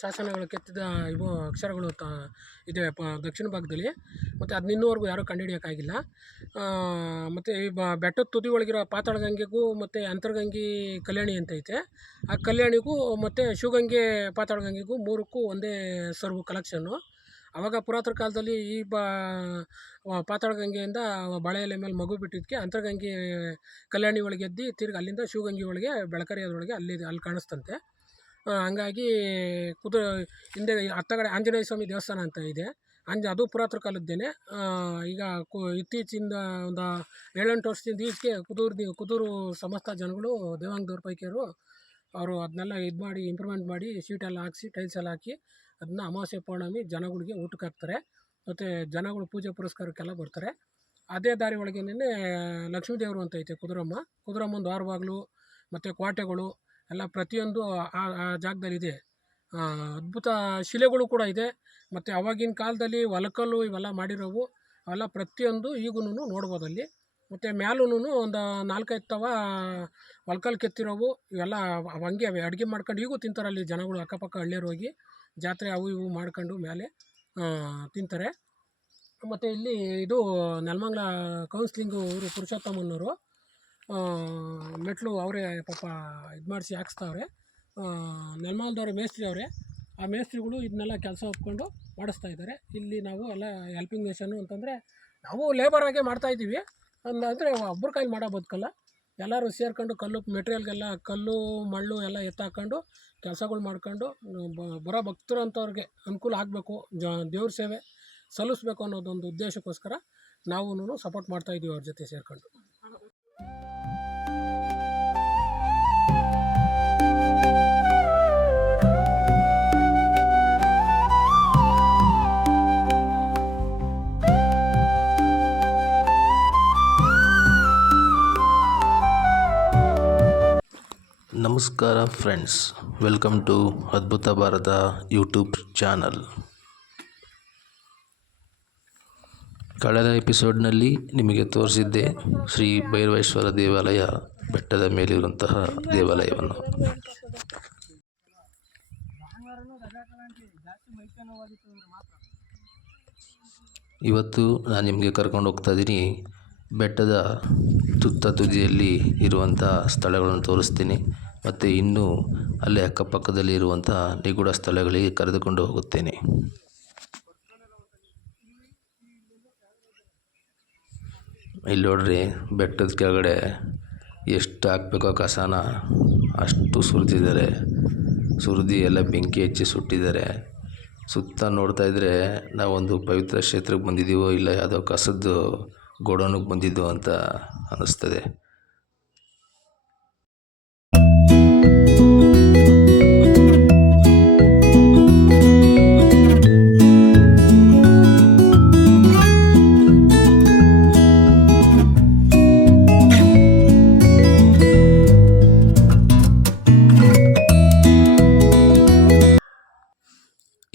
ಶಾಸನಗಳು ಕೆತ್ತಿದ ಇವು ಅಕ್ಷರಗಳು ಇದೆ ದಕ್ಷಿಣ ಭಾಗದಲ್ಲಿ. ಮತ್ತು ಅದನ್ನ ಇನ್ನೂವರೆಗೂ ಯಾರೂ ಕಂಡುಹಿಡಿಯೋಕ್ಕಾಗಿಲ್ಲ. ಮತ್ತು ಈ ಬೆಟ್ಟದ ತುದಿ ಒಳಗಿರೋ ಪಾತಾಳಗಂಗೆಗೂ ಮತ್ತು ಅಂತರಗಂಗೆ ಕಲ್ಯಾಣಿ ಅಂತ ಐತೆ. ಆ ಕಲ್ಯಾಣಿಗೂ ಮತ್ತು ಶಿವಗಂಗೆ ಪಾತಾಳಗಂಗೆಗೂ ಮೂರಕ್ಕೂ ಒಂದೇ ಸರ್ವು ಕಲೆಕ್ಷನ್ನು. ಆವಾಗ ಪುರಾತನ ಕಾಲದಲ್ಲಿ ಈ ಪಾತಾಳಗಂಗೆಯಿಂದ ಬಾಳೆ ಎಲೆ ಮೇಲೆ ಮಗು ಬಿಟ್ಟಿದ್ದಕ್ಕೆ ಅಂತರಗಂಗೆ ಕಲ್ಯಾಣಿ ಒಳಗೆ ಎದ್ದು ತಿರ್ಗಿ ಅಲ್ಲಿಂದ ಶಿವಗಂಗೆ ಒಳಗೆ ಬೆಳಕರಿಯೋದ್ರೊಳಗೆ ಅಲ್ಲಿ ಕಾಣಿಸ್ತಂತೆ. ಹಂಗಾಗಿ ಹಿಂದೆ ಹತ್ತಗಡೆ ಆಂಜನೇಯ ಸ್ವಾಮಿ ದೇವಸ್ಥಾನ ಅಂತ ಇದೆ. ಅದು ಪುರಾತನ ಕಾಲದ್ದೇನೆ. ಈಗ ಇತ್ತೀಚಿಂದ ಒಂದು 7-8 ವರ್ಷದಿಂದ ಈಚೆಗೆ ಕುದೂರು ಸಮಸ್ತ ಜನಗಳು ದೇವಾಂಗದವ್ರ ಪೈಕಿಯವರು ಅವರು ಅದನ್ನೆಲ್ಲ ಮಾಡಿ ಇಂಪ್ರೂವ್ಮೆಂಟ್ ಮಾಡಿ ಶೀಟೆಲ್ಲ ಹಾಕಿಸಿ ಟೈಲ್ಸ್ ಎಲ್ಲ ಹಾಕಿ ಅದನ್ನ ಅಮಾವಾಸ್ಯೆ ಪೌರ್ಣಮಿ ಜನಗಳಿಗೆ ಊಟಕ್ಕೆ ಹಾಕ್ತಾರೆ. ಮತ್ತು ಜನಗಳು ಪೂಜೆ ಪುರಸ್ಕಾರಕ್ಕೆಲ್ಲ ಬರ್ತಾರೆ. ಅದೇ ದಾರಿ ಒಳಗೇನೆ ಲಕ್ಷ್ಮೀ ದೇವರು ಅಂತ ಐತೆ ಕುದುರಮ್ಮನ ದ್ವಾರಬಾಗಿಲು ಮತ್ತು ಕೋಟೆಗಳು ಎಲ್ಲ ಪ್ರತಿಯೊಂದು ಆ ಜಾಗದಲ್ಲಿದೆ. ಅದ್ಭುತ ಶಿಲೆಗಳು ಕೂಡ ಇದೆ. ಮತ್ತು ಆವಾಗಿನ ಕಾಲದಲ್ಲಿ ಒಲಕಲ್ಲು ಇವೆಲ್ಲ ಮಾಡಿರೋವು ಅವೆಲ್ಲ ಪ್ರತಿಯೊಂದು ಈಗೂ ನೋಡ್ಬೋದಲ್ಲಿ. ಮತ್ತು ಮ್ಯಾಲೂ ಒಂದು 4-5 ತವ ಒಲ್ಕಲ್ಲು ಕೆತ್ತಿರೋವು ಇವೆಲ್ಲ ಹಂಗೆ ಅಡುಗೆ ಮಾಡ್ಕೊಂಡು ಈಗೂ ತಿಂತಾರೆ. ಅಲ್ಲಿ ಜನಗಳು ಅಕ್ಕಪಕ್ಕ ಹಳ್ಳಿಯರು ಹೋಗಿ ಜಾತ್ರೆ ಅವು ಇವು ಮಾಡ್ಕೊಂಡು ಮೇಲೆ ತಿಂತಾರೆ. ಮತ್ತು ಇಲ್ಲಿ ಇದು ನೆಲಮಂಗಲ ಕೌನ್ಸ್ಲಿಂಗು ಇವರು ಪುರುಷೋತ್ತಮನವರು ಮೆಟ್ಲು ಅವರೇ ಪಾಪ ಇದು ಮಾಡಿಸಿ ಹಾಕ್ಸ್ತಾವ್ರೆ. ನೆಲಮಂಗಲದವ್ರೆ ಮೇಸ್ತ್ರಿ ಅವರೇ. ಆ ಮೇಸ್ತ್ರಿಗಳು ಇದನ್ನೆಲ್ಲ ಕೆಲಸ ಒಪ್ಕೊಂಡು ಮಾಡಿಸ್ತಾಯಿದ್ದಾರೆ. ಇಲ್ಲಿ ನಾವು ಎಲ್ಲ ಹೆಲ್ಪಿಂಗ್ ನೇಷನ್ನು ಅಂತಂದರೆ ನಾವು ಲೇಬರಾಗೆ ಮಾಡ್ತಾಯಿದ್ದೀವಿ. ಅಂದರೆ ಒಬ್ಬರ ಕೈಲಿ ಮಾಡೋ ಬದುಕಲ್ಲ. ಎಲ್ಲರೂ ಸೇರ್ಕೊಂಡು ಮೆಟೀರಿಯಲ್ಗೆಲ್ಲ ಕಲ್ಲು ಮಳ್ಳು ಎಲ್ಲ ಎತ್ತಾಕೊಂಡು ಕೆಲಸಗಳು ಮಾಡ್ಕೊಂಡು ಬರೋ ಭಕ್ತರಂಥವ್ರಿಗೆ ಅನುಕೂಲ ಆಗಬೇಕು, ದೇವ್ರ ಸೇವೆ ಸಲ್ಲಿಸ್ಬೇಕು ಅನ್ನೋದೊಂದು ಉದ್ದೇಶಕ್ಕೋಸ್ಕರ ನಾವು ಸಪೋರ್ಟ್ ಮಾಡ್ತಾಯಿದ್ದೀವಿ ಅವ್ರ ಜೊತೆ ಸೇರಿಕೊಂಡು. ನಮಸ್ಕಾರ ಫ್ರೆಂಡ್ಸ್, ವೆಲ್ಕಮ್ ಟು ಅದ್ಭುತ ಭಾರತ ಯೂಟ್ಯೂಬ್ ಚಾನಲ್. ಕಳೆದ ಎಪಿಸೋಡ್ನಲ್ಲಿ ನಿಮಗೆ ತೋರಿಸಿದ್ದೆ ಶ್ರೀ ಭೈರವೇಶ್ವರ ದೇವಾಲಯ, ಬೆಟ್ಟದ ಮೇಲಿರುವಂತಹ ದೇವಾಲಯವನ್ನು. ಇವತ್ತು ನಾನು ನಿಮಗೆ ಕರ್ಕೊಂಡು ಹೋಗ್ತಾ ಇದ್ದೀನಿ. ಬೆಟ್ಟದ ತುದಿಯಲ್ಲಿ ಇರುವಂಥ ಸ್ಥಳಗಳನ್ನು ತೋರಿಸ್ತೀನಿ. ಮತ್ತು ಇನ್ನೂ ಅಲ್ಲೇ ಅಕ್ಕಪಕ್ಕದಲ್ಲಿ ಇರುವಂಥ ನಿಗೂಢ ಸ್ಥಳಗಳಿಗೆ ಕರೆದುಕೊಂಡು ಹೋಗುತ್ತೇನೆ. ಇಲ್ಲಿ ನೋಡ್ರಿ, ಬೆಟ್ಟದ ಕೆಳಗಡೆ ಎಷ್ಟು ಹಾಕಬೇಕೋ ಕಸನ ಅಷ್ಟು ಸುರಿದಿದ್ದಾರೆ. ಸುರಿದು ಎಲ್ಲ ಬೆಂಕಿ ಹಚ್ಚಿ ಸುಟ್ಟಿದ್ದಾರೆ. ಸುತ್ತ ನೋಡ್ತಾ ಇದ್ದರೆ ನಾವೊಂದು ಪವಿತ್ರ ಕ್ಷೇತ್ರಕ್ಕೆ ಬಂದಿದ್ದೀವೋ ಇಲ್ಲ ಯಾವುದೋ ಕಸದ್ದು ಗೋಡೌನಿಗೆ ಬಂದಿದ್ದೋ ಅಂತ ಅನ್ನಿಸ್ತದೆ.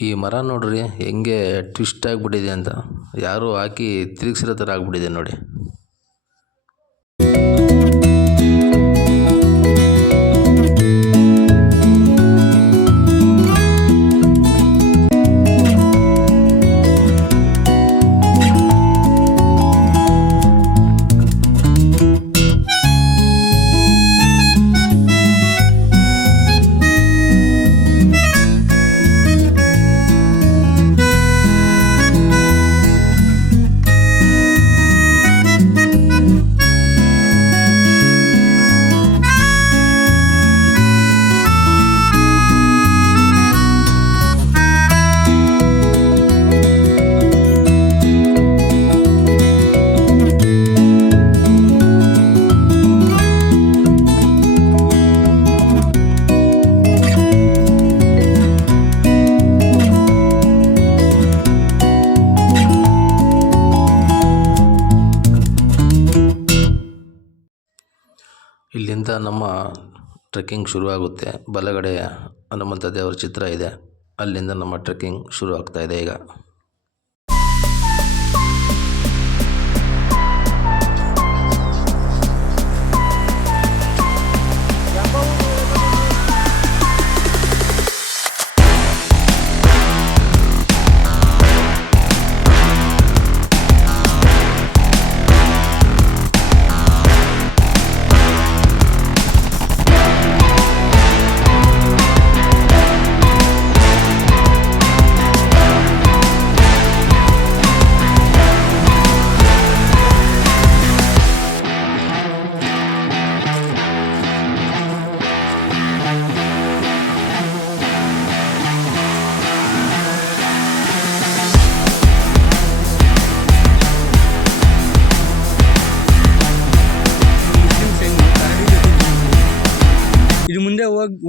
ಈ ಮರ ನೋಡ್ರಿ ಹೆಂಗೆ ಟ್ವಿಸ್ಟ್ ಆಗಿಬಿಟ್ಟಿದೆ ಅಂತ, ಯಾರೋ ಹಾಕಿ ತಿರುಗಿಸಿರೋ ಥರ ಆಗಿಬಿಟ್ಟಿದೆ ನೋಡಿ. ಇಲ್ಲಿಂದ ನಮ್ಮ ಟ್ರೆಕ್ಕಿಂಗ್ ಶುರುವಾಗುತ್ತೆ. ಬಲಗಡೆ ಹನುಮಂತ ದೇವರ ಚಿತ್ರ ಇದೆ. ಅಲ್ಲಿಂದ ನಮ್ಮ ಟ್ರೆಕ್ಕಿಂಗ್ ಶುರು ಆಗ್ತಾ ಇದೆ ಈಗ.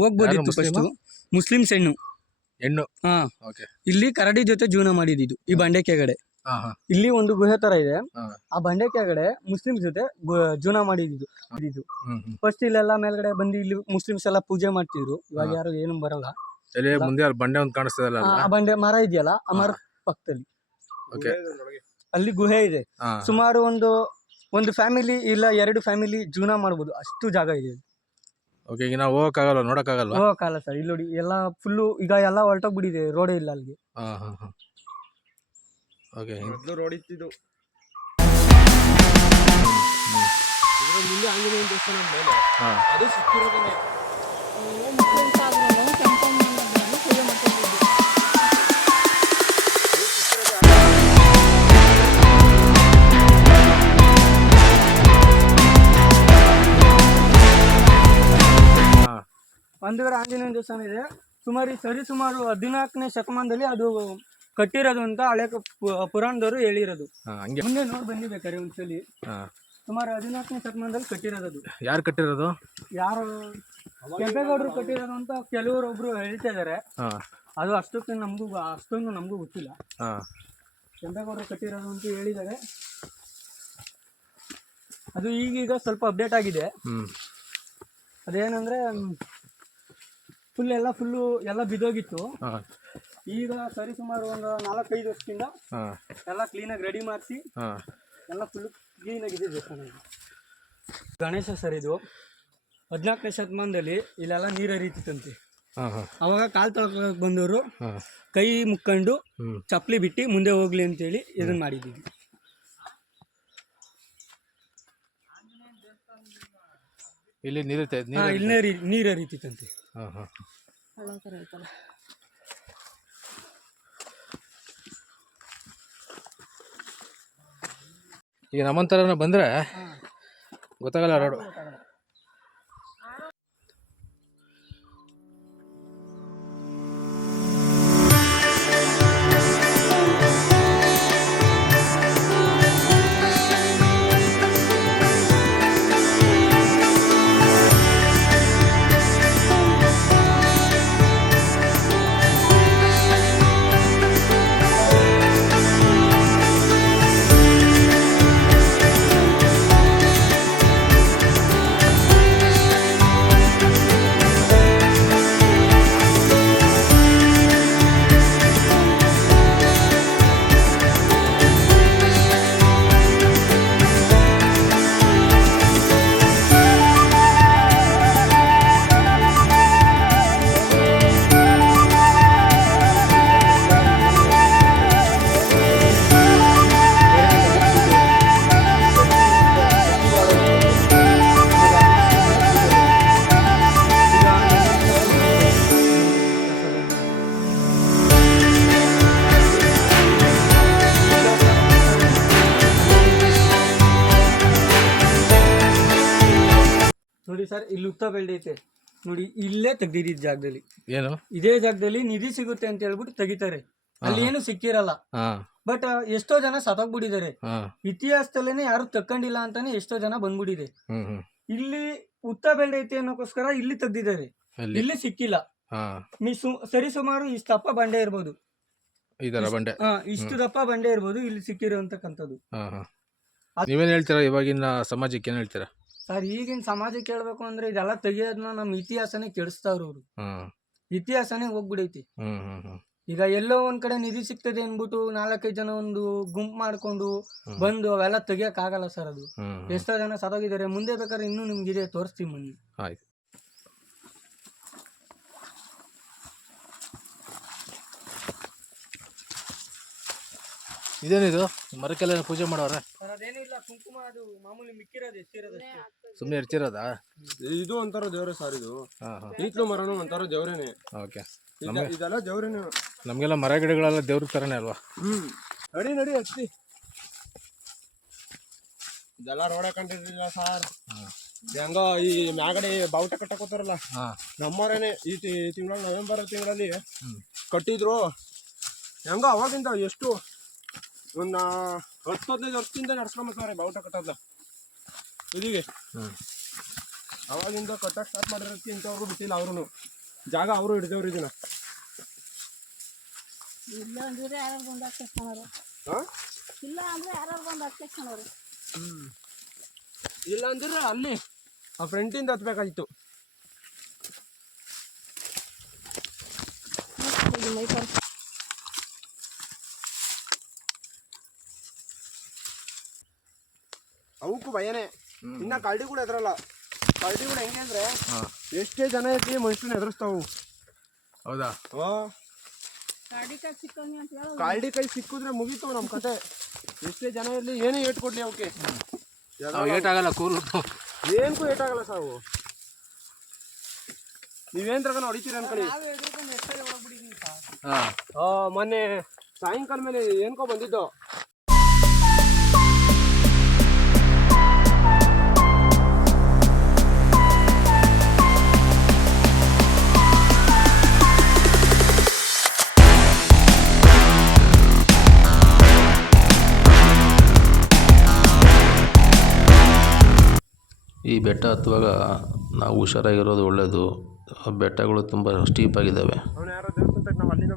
ಹೋಗ್ಬೋದಿತ್ತು ಫಸ್ಟ್. ಮುಸ್ಲಿಮ್ಸ್ ಹೆಣ್ಣು. ಹಾ, ಇಲ್ಲಿ ಕರಡಿ ಜೊತೆ ಜೀವನ ಮಾಡಿದ್ದು ಈ ಬಂಡೆ ಕೆಳಗಡೆ. ಇಲ್ಲಿ ಒಂದು ಗುಹೆ ತರ ಇದೆ, ಆ ಬಂಡೆ ಕೆಳಗಡೆ ಮುಸ್ಲಿಮ್ಸ್ ಜೊತೆ ಜೀವನ ಮಾಡಿದ್ದು. ಫಸ್ಟ್ ಇಲ್ಲೆಲ್ಲ ಮೇಲ್ಗಡೆ ಬಂದು ಇಲ್ಲಿ ಮುಸ್ಲಿಮ್ಸ್ ಎಲ್ಲ ಪೂಜೆ ಮಾಡ್ತಿದ್ರು. ಇವಾಗ ಯಾರು ಏನು ಬರಲ್ಲ. ಮುಂದೆ ಬಂಡೆ ಒಂದು ಕಾಣಿಸ್ತದಲ್ಲ, ಆ ಬಂಡೆ ಮರ ಇದೆಯಲ್ಲ, ಆ ಮರ ಪಕ್ಕದಲ್ಲಿ ಅಲ್ಲಿ ಗುಹೆ ಇದೆ. ಸುಮಾರು ಒಂದು ಫ್ಯಾಮಿಲಿ ಇಲ್ಲ 2 ಫ್ಯಾಮಿಲಿ ಜೀವನ ಮಾಡ್ಬೋದು, ಅಷ್ಟು ಜಾಗ ಇದೆ. ಈಗ ನಾವು ಹೋಗಕ್ಕಾಗಲ್ಲ, ಹೋಗಕ್ಕಾಗಲ್ಲ ಸರ್. ಇಲ್ಲಿ ನೋಡಿ ಎಲ್ಲ ಫುಲ್ಲು ಈಗ ಎಲ್ಲ ಹೊರಟೋಗ್ಬಿಟ್ಟಿದೆ, ರೋಡೇ ಇಲ್ಲ ಅಲ್ಲಿಗೆ. ರೋಡ್ ಇತ್ತಿದ್ದು ಮುಂದೆ ಆಂಜನೇಯ ದೇವಸ್ಥಾನ ಮೇಲೆ ಅದು ಸಿಕ್ಕಿರೋದನ್ನೇ. ಒಂದುಗಡೆ ಆಂಜನೇಯ ದೇವಸ್ಥಾನ ಇದೆ. ಸರಿಸುಮಾರು 14ನೇ ಶತಮಾನದಲ್ಲಿ ಅದು ಕಟ್ಟಿರೋದು ಅಂತ ಹಳೆ ಪುರಾಣದವರು ಹೇಳಿರೋದು. ಮುಂದೆ ನೋಡಿ ಬನ್ನಿ ಬೇಕಾರೆ ಒಂದ್ಸಲಿ. ಸುಮಾರು 14ನೇ ಶತಮಾನದಲ್ಲಿ ಕಟ್ಟಿರೋದು. ಯಾರು ಕಟ್ಟಿರೋದು? ಯಾರು ಕೆಂಪೇಗೌಡರು ಕಟ್ಟಿರೋದು ಅಂತ ಕೆಲವರೊಬ್ರು ಹೇಳ್ತಾ ಇದಾರೆ. ಅದು ಅಷ್ಟೊಂದು ನಮಗೂ ಗೊತ್ತಿಲ್ಲ. ಕೆಂಪೇಗೌಡರು ಕಟ್ಟಿರೋದು ಅಂತ ಹೇಳಿದ್ದಾರೆ. ಅದು ಈಗೀಗ ಸ್ವಲ್ಪ ಅಪ್ಡೇಟ್ ಆಗಿದೆ. ಅದೇನಂದ್ರೆ ಫುಲ್ಲು ಎಲ್ಲ ಬಿದ್ದೋಗಿತ್ತು. ಈಗ ಸರಿಸುಮಾರು ಒಂದು 4-5 ವರ್ಷದಿಂದ ಎಲ್ಲ ಕ್ಲೀನಾಗಿ ರೆಡಿ ಮಾಡಿಸಿ ಎಲ್ಲ ಫುಲ್ಲು ಕ್ಲೀನಾಗಿದೆ ದೇವಸ್ಥಾನ. ಗಣೇಶ ಸರ್, ಇದು 14ನೇ ಶತಮಾನದಲ್ಲಿ ಇಲ್ಲೆಲ್ಲ ನೀರು ಹರಿತಿತ್ತಂತೆ. ಅವಾಗ ಕಾಲು ತೊಳ್ಕೊಳಕ್ಕೆ ಬಂದವರು ಕೈ ಮುಕ್ಕೊಂಡು ಚಪ್ಪಲಿ ಬಿಟ್ಟು ಮುಂದೆ ಹೋಗ್ಲಿ ಅಂತೇಳಿ ಇದನ್ನ ಮಾಡಿದ್ದೀವಿ. ಇಲ್ಲಿ ನೀರು ಹರಿತಿತ್ತಂತೆ. ಈಗ ನಮ್ಮಂತರ ಬಂದ್ರೆ ಗೊತ್ತಾಗಲ್ಲ ರೋಡು. ನೋಡಿ ಸರ್, ಇಲ್ಲಿ ಉತ್ತ ಬೆಳೆದೈತೆ ನೋಡಿ, ಇಲ್ಲೇ ತೆಗ್ದಿದ್ದ ಜಾಗದಲ್ಲಿ, ಏನು ಇದೇ ಜಾಗದಲ್ಲಿ ನಿಧಿ ಸಿಗುತ್ತೆ ಅಂತ ಹೇಳ್ಬಿಟ್ಟು ತೆಗಿತಾರೆ. ಅಲ್ಲಿ ಏನು ಸಿಕ್ಕಿರಲ್ಲ. ಬಟ್ ಎಷ್ಟೋ ಜನ ಸತ್ತೋಗ್ಬಿಟ್ಟಿದ್ದಾರೆ. ಇತಿಹಾಸದಲ್ಲೇನೆ ಯಾರು ತಕ್ಕೊಂಡಿಲ್ಲ ಅಂತಾನೆ ಎಷ್ಟೋ ಜನ ಬಂದ್ಬಿಟ್ಟಿದೆ. ಇಲ್ಲಿ ಉತ್ತ ಬೆಳೆದೈತೆ ಅನ್ನೋಕ್ಕೋಸ್ಕರ ಇಲ್ಲಿ ತೆಗ್ದಿದ್ದಾರೆ, ಇಲ್ಲಿ ಸಿಕ್ಕಿಲ್ಲ. ಸರಿಸುಮಾರು ಇಷ್ಟು ದಪ್ಪ ಬಂಡೆ ಇರ್ಬೋದು, ಇಷ್ಟು ದಪ್ಪ ಬಂಡೆ ಇರ್ಬೋದು ಇಲ್ಲಿ ಸಿಕ್ಕಿರುವಂತಕ್ಕಂಥದ್ದು. ನೀವೇನ್ ಹೇಳ್ತೀರಾ ಇವಾಗಿನ ಸಮಾಜಕ್ಕೆ? ಏನ್ ಹೇಳ್ತೀರಾ ಸರ್, ಈಗಿನ ಸಮಾಜಕ್ಕೆ ಹೇಳ್ಬೇಕು ಅಂದ್ರೆ ಇದೆಲ್ಲ ತೆಗಿಯೋದನ್ನ ನಮ್ಮ ಇತಿಹಾಸನೇ ಕೆಡಿಸ್ತಾವ್ರು ಅವರು. ಇತಿಹಾಸನೇ ಹೋಗ್ಬಿಡೈತಿ. ಈಗ ಎಲ್ಲೋ ಒಂದ್ ಕಡೆ ನಿಧಿ ಸಿಗ್ತದೆ ಅನ್ಬಿಟ್ಟು 4-5 ಜನ ಒಂದು ಗುಂಪು ಮಾಡ್ಕೊಂಡು ಬಂದು ಅವೆಲ್ಲ ತೆಗಿಯಕ್ ಆಗಲ್ಲ ಸರ್. ಅದು ಎಷ್ಟೋ ಜನ ಸತ್ತೋಗಿದ್ದಾರೆ. ಮುಂದೆ ಬೇಕಾದ್ರೆ ಇನ್ನೂ ನಿಮ್ಗಿದೆ, ತೋರಿಸ್ತೀವಿ ಬನ್ನಿ. ಆಯ್ತು. ಇದೇನಿದು ಮರಕ್ಕೆಲ್ಲ ಪೂಜೆ ಮಾಡೋರ? ಅದೇನಿಲ್ಲ, ಕುಂಕುಮ ಅದು ಮಾಮೂಲಿ ಮಿಕ್ಕಿರೋದು, ಎಷ್ಟಿರೋದಷ್ಟೇ. ಸುಮ್ಮನೆ ಎರ್ಚಿರೋದಾ? ಇದು ಒಂಥರ ದೇವ್ರೆ ಸರ್. ಇದು ಈತ್ಲು ಮರನು ಒಂಥರ ದೇವ್ರೇನೆ. ಓಕೆ, ಇದೆಲ್ಲ ದೇವ್ರೇನೆ. ನಮ್ಗೆಲ್ಲ ಮರ ಗಿಡಗಳೆಲ್ಲ ದೇವ್ರ ತರನೇ ಅಲ್ವಾ? ನಡಿ ಹಚ್ಚಿ. ಇದೆಲ್ಲ ರೋಡ್ ಕಂಡಿರ್ಲಿಲ್ಲ ಸರ್. ಹೆಂಗ ಈ ಮ್ಯಾಗಡೆ ಬಾವುಟ ಕಟ್ಟಕೋತಾರಲ್ಲ, ನಮ್ಮವರೇನೆ ಈ ತಿಂಗಳ ನವೆಂಬರ್ ತಿಂಗಳಲ್ಲಿ ಕಟ್ಟಿದ್ರು. ಹೆಂಗ ಅವಾಗಿಂದ ಎಷ್ಟು ಒಂದು 10-15 ವರ್ಷದಿಂದ ನಡ್ಸ್ಕೊಂಬತ್ತಾರೆ ಬಾವುಟ ಕಟ್ಟೋದ ಇದಿಗೆ. ಅವಾಗಿಂದ ಕಟ್ಟಕ್ಕೆ ಸ್ಟಾರ್ಟ್ ಮಾಡಿರೋದಕ್ಕೆ ಇಂಥವ್ರು ಬಿಟ್ಟಿಲ್ಲ. ಅವ್ರು ಜಾಗ ಅವರು ಹಿಡಿದವ್ರು ಇದನ್ನ. ಇಲ್ಲ ಅಂದ್ರೆ ಯಾರು ಬಂದು ಹಾಕ್ಸ್ಕೊಳೋರು. ಇಲ್ಲ ಅಂದ್ರೆ ಯಾರು ಬಂದು ಹಾಕ್ಸ್ಕೊಳೋರು. ಇಲ್ಲ ಅಂದ್ರೆ ಅಲ್ಲಿ ಆ ಫ್ರಂಟಿಂದ ಹತ್ಬೇಕಾಗಿತ್ತು. ಅವಕ್ಕೂ ಭಯನೇ. ಇನ್ನ ಕರಡಿಗಳು ಎದುರಲ್ಲ. ಕರಡಿಗಳು ಹೆಂಗೆ ಅಂದ್ರೆ ಎಷ್ಟೇ ಜನ ಇರ್ಲಿ ಮನುಷ್ಯನ ಎದುರಿಸ್ತಾವು. ಹೌದಾ? ಕಾಲ್ಡಿ ಕೈ ಸಿಕ್ಕಿದ್ರೆ ಮುಗೀತು ನಮ್ಮ ಕತೆ. ಎಷ್ಟೇ ಜನ ಇರ್ಲಿ ಏನೇ ಏಟ್ ಕೊಡ್ಲಿ ಅವಕ್ಕೆ ಏಟಾಗಲ್ಲ. ಕೂಲ್ ಏನ್ಕೂ ಏಟಾಗಲ್ಲ ಸಾವು. ನೀವೇನ್ ತಗೊಂಡ ಹೊಡಿತೀರ ಅನ್ಕೊಳ್ಳಿ. ಮೊನ್ನೆ ಸಾಯಂಕಾಲ ಮೇಲೆ ಏನ್ಕೋ ಬಂದಿದ್ದು. ಈ ಬೆಟ್ಟ ಹತ್ತುವಾಗ ನಾವು ಹುಷಾರಾಗಿರೋದು ಒಳ್ಳೆಯದು. ಬೆಟ್ಟಗಳು ತುಂಬ ಸ್ಟೀಪ್ ಆಗಿದ್ದಾವೆ. ಅವನು ಯಾರೋ ದೇವಸ್ಥಾನಕ್ಕೆ ನಾವು ಅಲ್ಲಿಂದ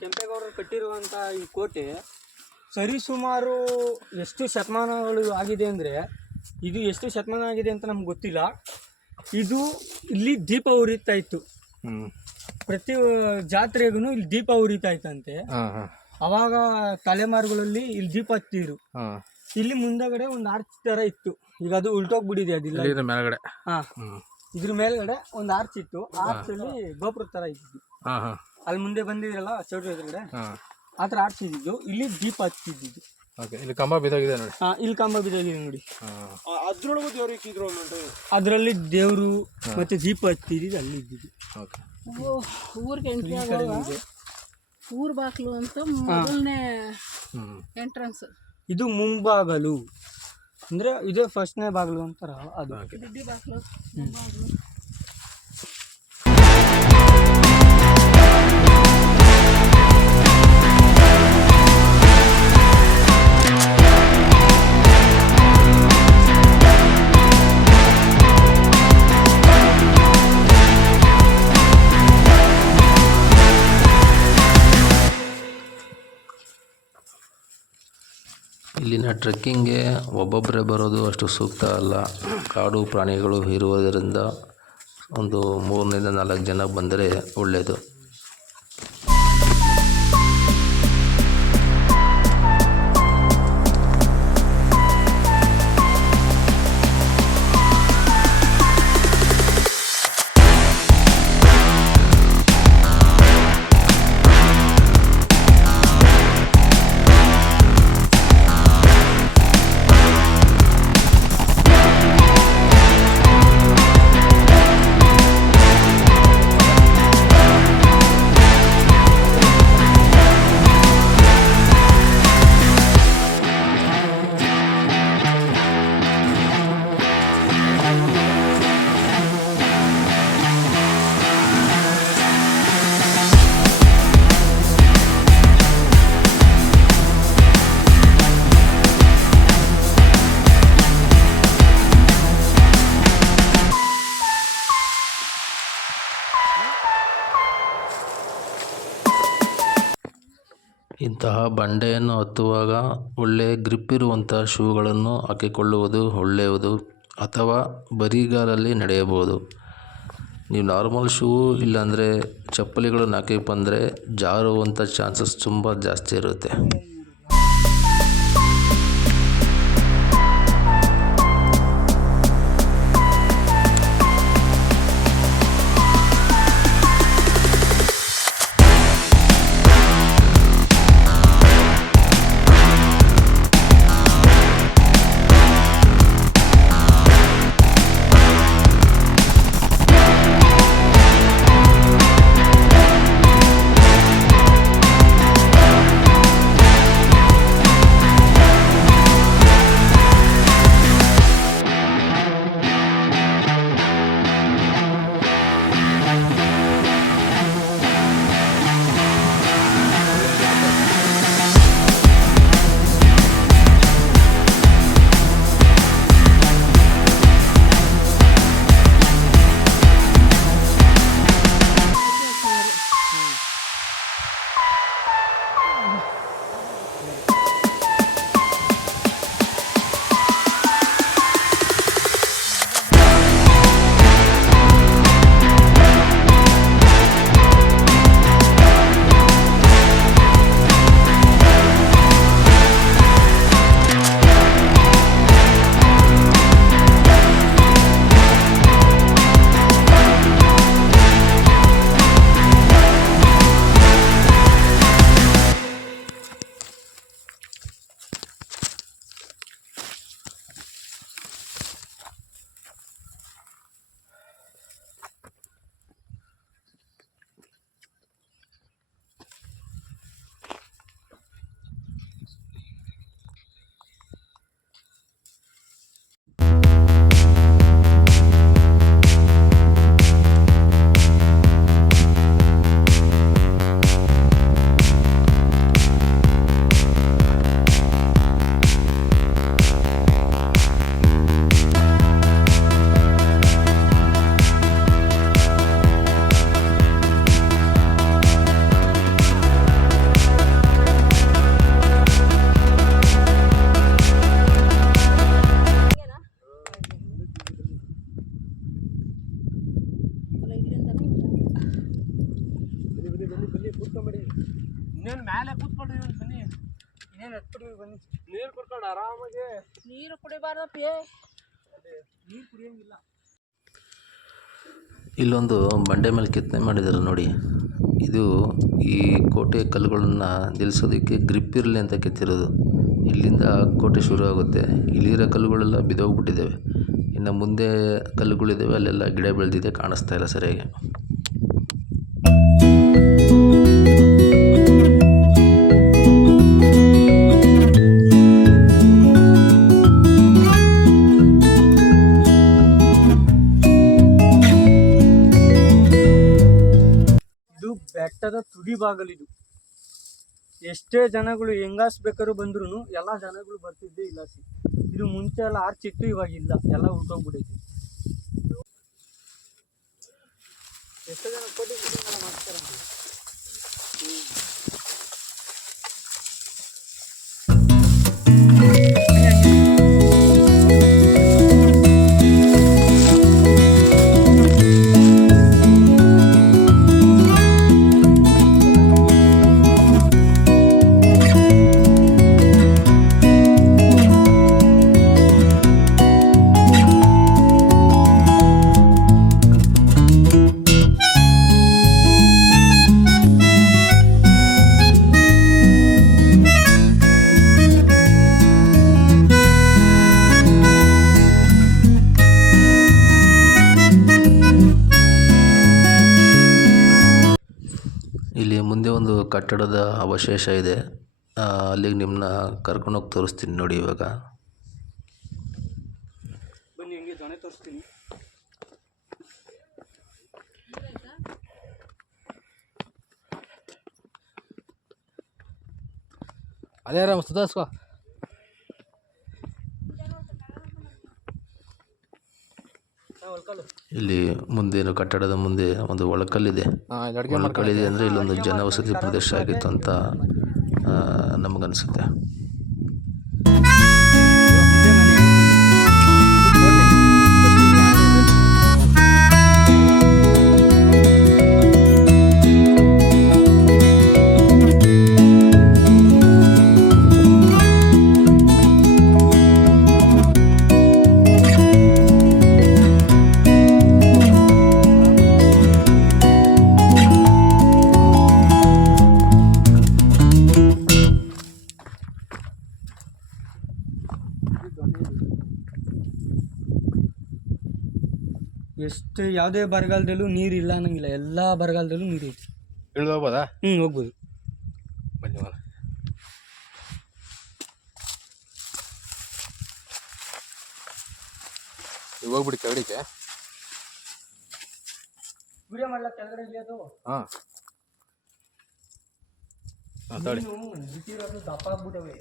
ಕೆಂಪೇಗೌಡರು ಕಟ್ಟಿರುವಂತ ಈ ಕೋಟೆ ಸರಿಸುಮಾರು ಎಷ್ಟು ಶತಮಾನಗಳು ಆಗಿದೆ ಅಂದರೆ, ಇದು ಎಷ್ಟು ಶತಮಾನ ಆಗಿದೆ ಅಂತ ನಮ್ಗೆ ಗೊತ್ತಿಲ್ಲ. ಇದು ಇಲ್ಲಿ ದೀಪ ಉರಿತಾ ಇತ್ತು. ಪ್ರತಿ ಜಾತ್ರೆಗೂ ಇಲ್ಲಿ ದೀಪ ಉರಿತಾ ಇತ್ತಂತೆ. ಅವಾಗ ತಲೆಮಾರುಗಳಲ್ಲಿ ಇಲ್ಲಿ ದೀಪ ಹತ್ತಿರು. ಇಲ್ಲಿ ಮುಂದಗಡೆ ಒಂದು ಆರ್ಚ್ ತರ ಇತ್ತು. ಈಗ ಅದು ಉಲ್ಟೋಗ್ಬಿಟ್ಟಿದೆ. ಅದಿಲ್ಲ ಮೇಲ್ಗಡೆ. ಇದ್ರ ಮೇಲ್ಗಡೆ ಒಂದು ಆರ್ಚ್ ಇತ್ತು. ಆರ್ಚ್ ಅಲ್ಲಿ ಗೋಪುರ ತರ ಇತ್ತು. ಅಲ್ಲಿ ಮುಂದೆ ಬಂದಿದ್ರಲ್ಲ ಚೌಟ್ರಿ ಎದುರುಗಡೆ ಆ ಥರ ಆರ್ಚ್ ಇದ್ದಿದ್ದು. ಇಲ್ಲಿ ದೀಪ ಹಚ್ಚಿದ್ದು. ಇಲ್ಲಿ ಕಂಬ ಬಿದ್ದೋಗಿದೆ ನೋಡಿ. ಇಲ್ಲಿ ಕಂಬ ಬಿದ್ದೋಗಿದೆ ನೋಡಿ. ಅದ್ರೊಳಗೂ ದೇವ್ರು ಇಕ್ಕಿದ್ರು. ಅದರಲ್ಲಿ ದೇವರು ಮತ್ತೆ ದೀಪ ಹಚ್ಚಿದ್ದು ಅಲ್ಲಿ ಇದ್ದಿದ್ದು. ಊರಿಗೆ ಎಂಟ್ರಿ ಆಗುವಾಗ ಊರ್ ಬಾಕ್ಲು ಅಂತ ಮೊದಲನೇ ಎಂಟ್ರೆನ್ಸ್. ಇದು ಮುಂಬಾಗಲು ಅಂದ್ರೆ ಇದೇ ಫಸ್ಟ್ನೇ ಬಾಗಿಲು ಅಂತಾರ. ಅದು ದಿಡ್ಡಿ ಬಾಕ್ಲು ಮುಂಬಾಗ್ಲು. ಇಲ್ಲಿನ ಟ್ರೆಕ್ಕಿಂಗ್ಗೆ ಒಬ್ಬೊಬ್ಬರೇ ಬರೋದು ಅಷ್ಟು ಸೂಕ್ತ ಅಲ್ಲ. ಕಾಡು ಪ್ರಾಣಿಗಳು ಇರುವುದರಿಂದ ಒಂದು 3ರಿಂದ 4 ಜನ ಬಂದರೆ ಒಳ್ಳೆಯದು. ಇಂತಹ ಬಂಡೆಯನ್ನು ಹತ್ತುವಾಗ ಒಳ್ಳೆಯ ಗ್ರಿಪ್ ಇರುವಂಥ ಶೂಗಳನ್ನು ಹಾಕಿಕೊಳ್ಳುವುದು ಒಳ್ಳೆಯದು, ಅಥವಾ ಬರಿಗಾಲಲ್ಲಿ ನಡೆಯಬಹುದು. ನೀವು ನಾರ್ಮಲ್ ಶೂ ಇಲ್ಲಾಂದರೆ ಚಪ್ಪಲಿಗಳನ್ನು ಹಾಕಿ ಬಂದರೆ ಜಾರುವಂಥ ಚಾನ್ಸಸ್ ತುಂಬ ಜಾಸ್ತಿ ಇರುತ್ತೆ. ಇನ್ನೇನು ಮೇಲೆ ಕೂತ್ಕೊಳ್ರಿ ಬನ್ನಿ, ಇನ್ನೇನು ಎತ್ಬಿಡ್ರಿ ಬನ್ನಿ. ನೀರು ಕುಡ್ಕೊಂಡು ಆರಾಮಾಗಿ. ನೀರು ಕುಡಿಬಾರ್ದಪ್ಪಿ, ನೀರು ಕುಡಿಯೋಂಗಿಲ್ಲ. ಇಲ್ಲೊಂದು ಬಂಡೆ ಮೇಲೆ ಕೆತ್ತನೆ ಮಾಡಿದ್ದಾರೆ ನೋಡಿ. ಇದು ಈ ಕೋಟೆ ಕಲ್ಲುಗಳನ್ನು ನಿಲ್ಲಿಸೋದಕ್ಕೆ ಗ್ರಿಪ್ ಇರಲಿ ಅಂತ ಕೆತ್ತಿರೋದು. ಇಲ್ಲಿಂದ ಕೋಟೆ ಶುರು ಆಗುತ್ತೆ. ಇಲ್ಲಿರೋ ಕಲ್ಲುಗಳೆಲ್ಲ ಬಿದ್ದೋಗ್ಬಿಟ್ಟಿದ್ದಾವೆ. ಇನ್ನು ಮುಂದೆ ಕಲ್ಲುಗಳಿದ್ದಾವೆ, ಅಲ್ಲೆಲ್ಲ ಗಿಡ ಬೆಳೆದಿದೆ, ಕಾಣಿಸ್ತಾ ಇಲ್ಲ ಸರಿಯಾಗಿ. ಇದು ಬೆಟ್ಟದ ತುದಿ ಬಾಗಲಿದು. ಎಷ್ಟೇ ಜನಗಳು ಹೆಂಗಾಸ್ ಬೇಕಾದ್ರು ಬಂದ್ರು ಎಲ್ಲ ಜನಗಳು ಬರ್ತಿದ್ದೆ ಇಲ್ಲ. ಇದು ಮುಂಚೆ ಎಲ್ಲ ಆರ್ಚಿತ್ತು, ಇವಾಗ ಇಲ್ಲ, ಎಲ್ಲ ಉಳ್ಕೊಂಡ್ಬಿಡೈತಿ. ಎಷ್ಟೋ ಜನ ಕೋಟಿ ಮಾಡ್ತಾರೆ. ಇಲ್ಲಿ ಮುಂದೆ ಒಂದು ಕಟ್ಟಡದ ಅವಶೇಷ ಇದೆ. ಅಲ್ಲಿಗೆ ನಿಮ್ಮನ್ನ ಕರ್ಕೊಂಡೋಗಿ ತೋರಿಸ್ತೀನಿ ನೋಡಿ. ಇವಾಗ ಬನ್ನಿ, ಹಿಂಗೆ ದೊಣೆ ತೋರಿಸ್ತೀನಿ. ಅದೇ ರಾಮ ಸುಧಾರಿಸ್ಕೋ. ಇಲ್ಲಿ ಮುಂದೇನು ಕಟ್ಟಡದ ಮುಂದೆ ಒಂದು ಒಳಕಲ್ಲಿದೆ. ಒಳಕಲ್ಲಿದೆ ಅಂದರೆ ಇಲ್ಲೊಂದು ಜನವಸತಿ ಪ್ರದೇಶ ಆಗಿತ್ತು ಅಂತ ನಮಗನ್ಸುತ್ತೆ. ಇದೇ ಮನೆ. ಇದು ಕೋಟೆ. ಎಷ್ಟು ಯಾವುದೇ ಬರಗಾಲದಲ್ಲೂ ನೀರು ಇಲ್ಲ ಅನ್ನಂಗಿಲ್ಲ, ಎಲ್ಲ ಬರಗಾಲದಲ್ಲೂ ನೀರು ಐತಿ. ಇಳಿದು ಹೋಗ್ಬೋದಾ? ಹೋಗ್ಬೋದು. ಬನ್ನಿ ಮಾಡ. ಈಗ ಹೋಗ್ಬಿಡಿ ಕೆಳಗಡೆಗೆ. ವಿಡಿಯೋ ಮಾಡ್ಲಕ್ಕ ಕೆಳಗಡೆ ಇಳಿಯೋದು. ಹಾಂ ತಗೊಳ್ಳಿ. ಬಿಟ್ಟಿರೋದು ದಪ್ಪ ಆಗ್ಬಿಟ್ಟವೆ.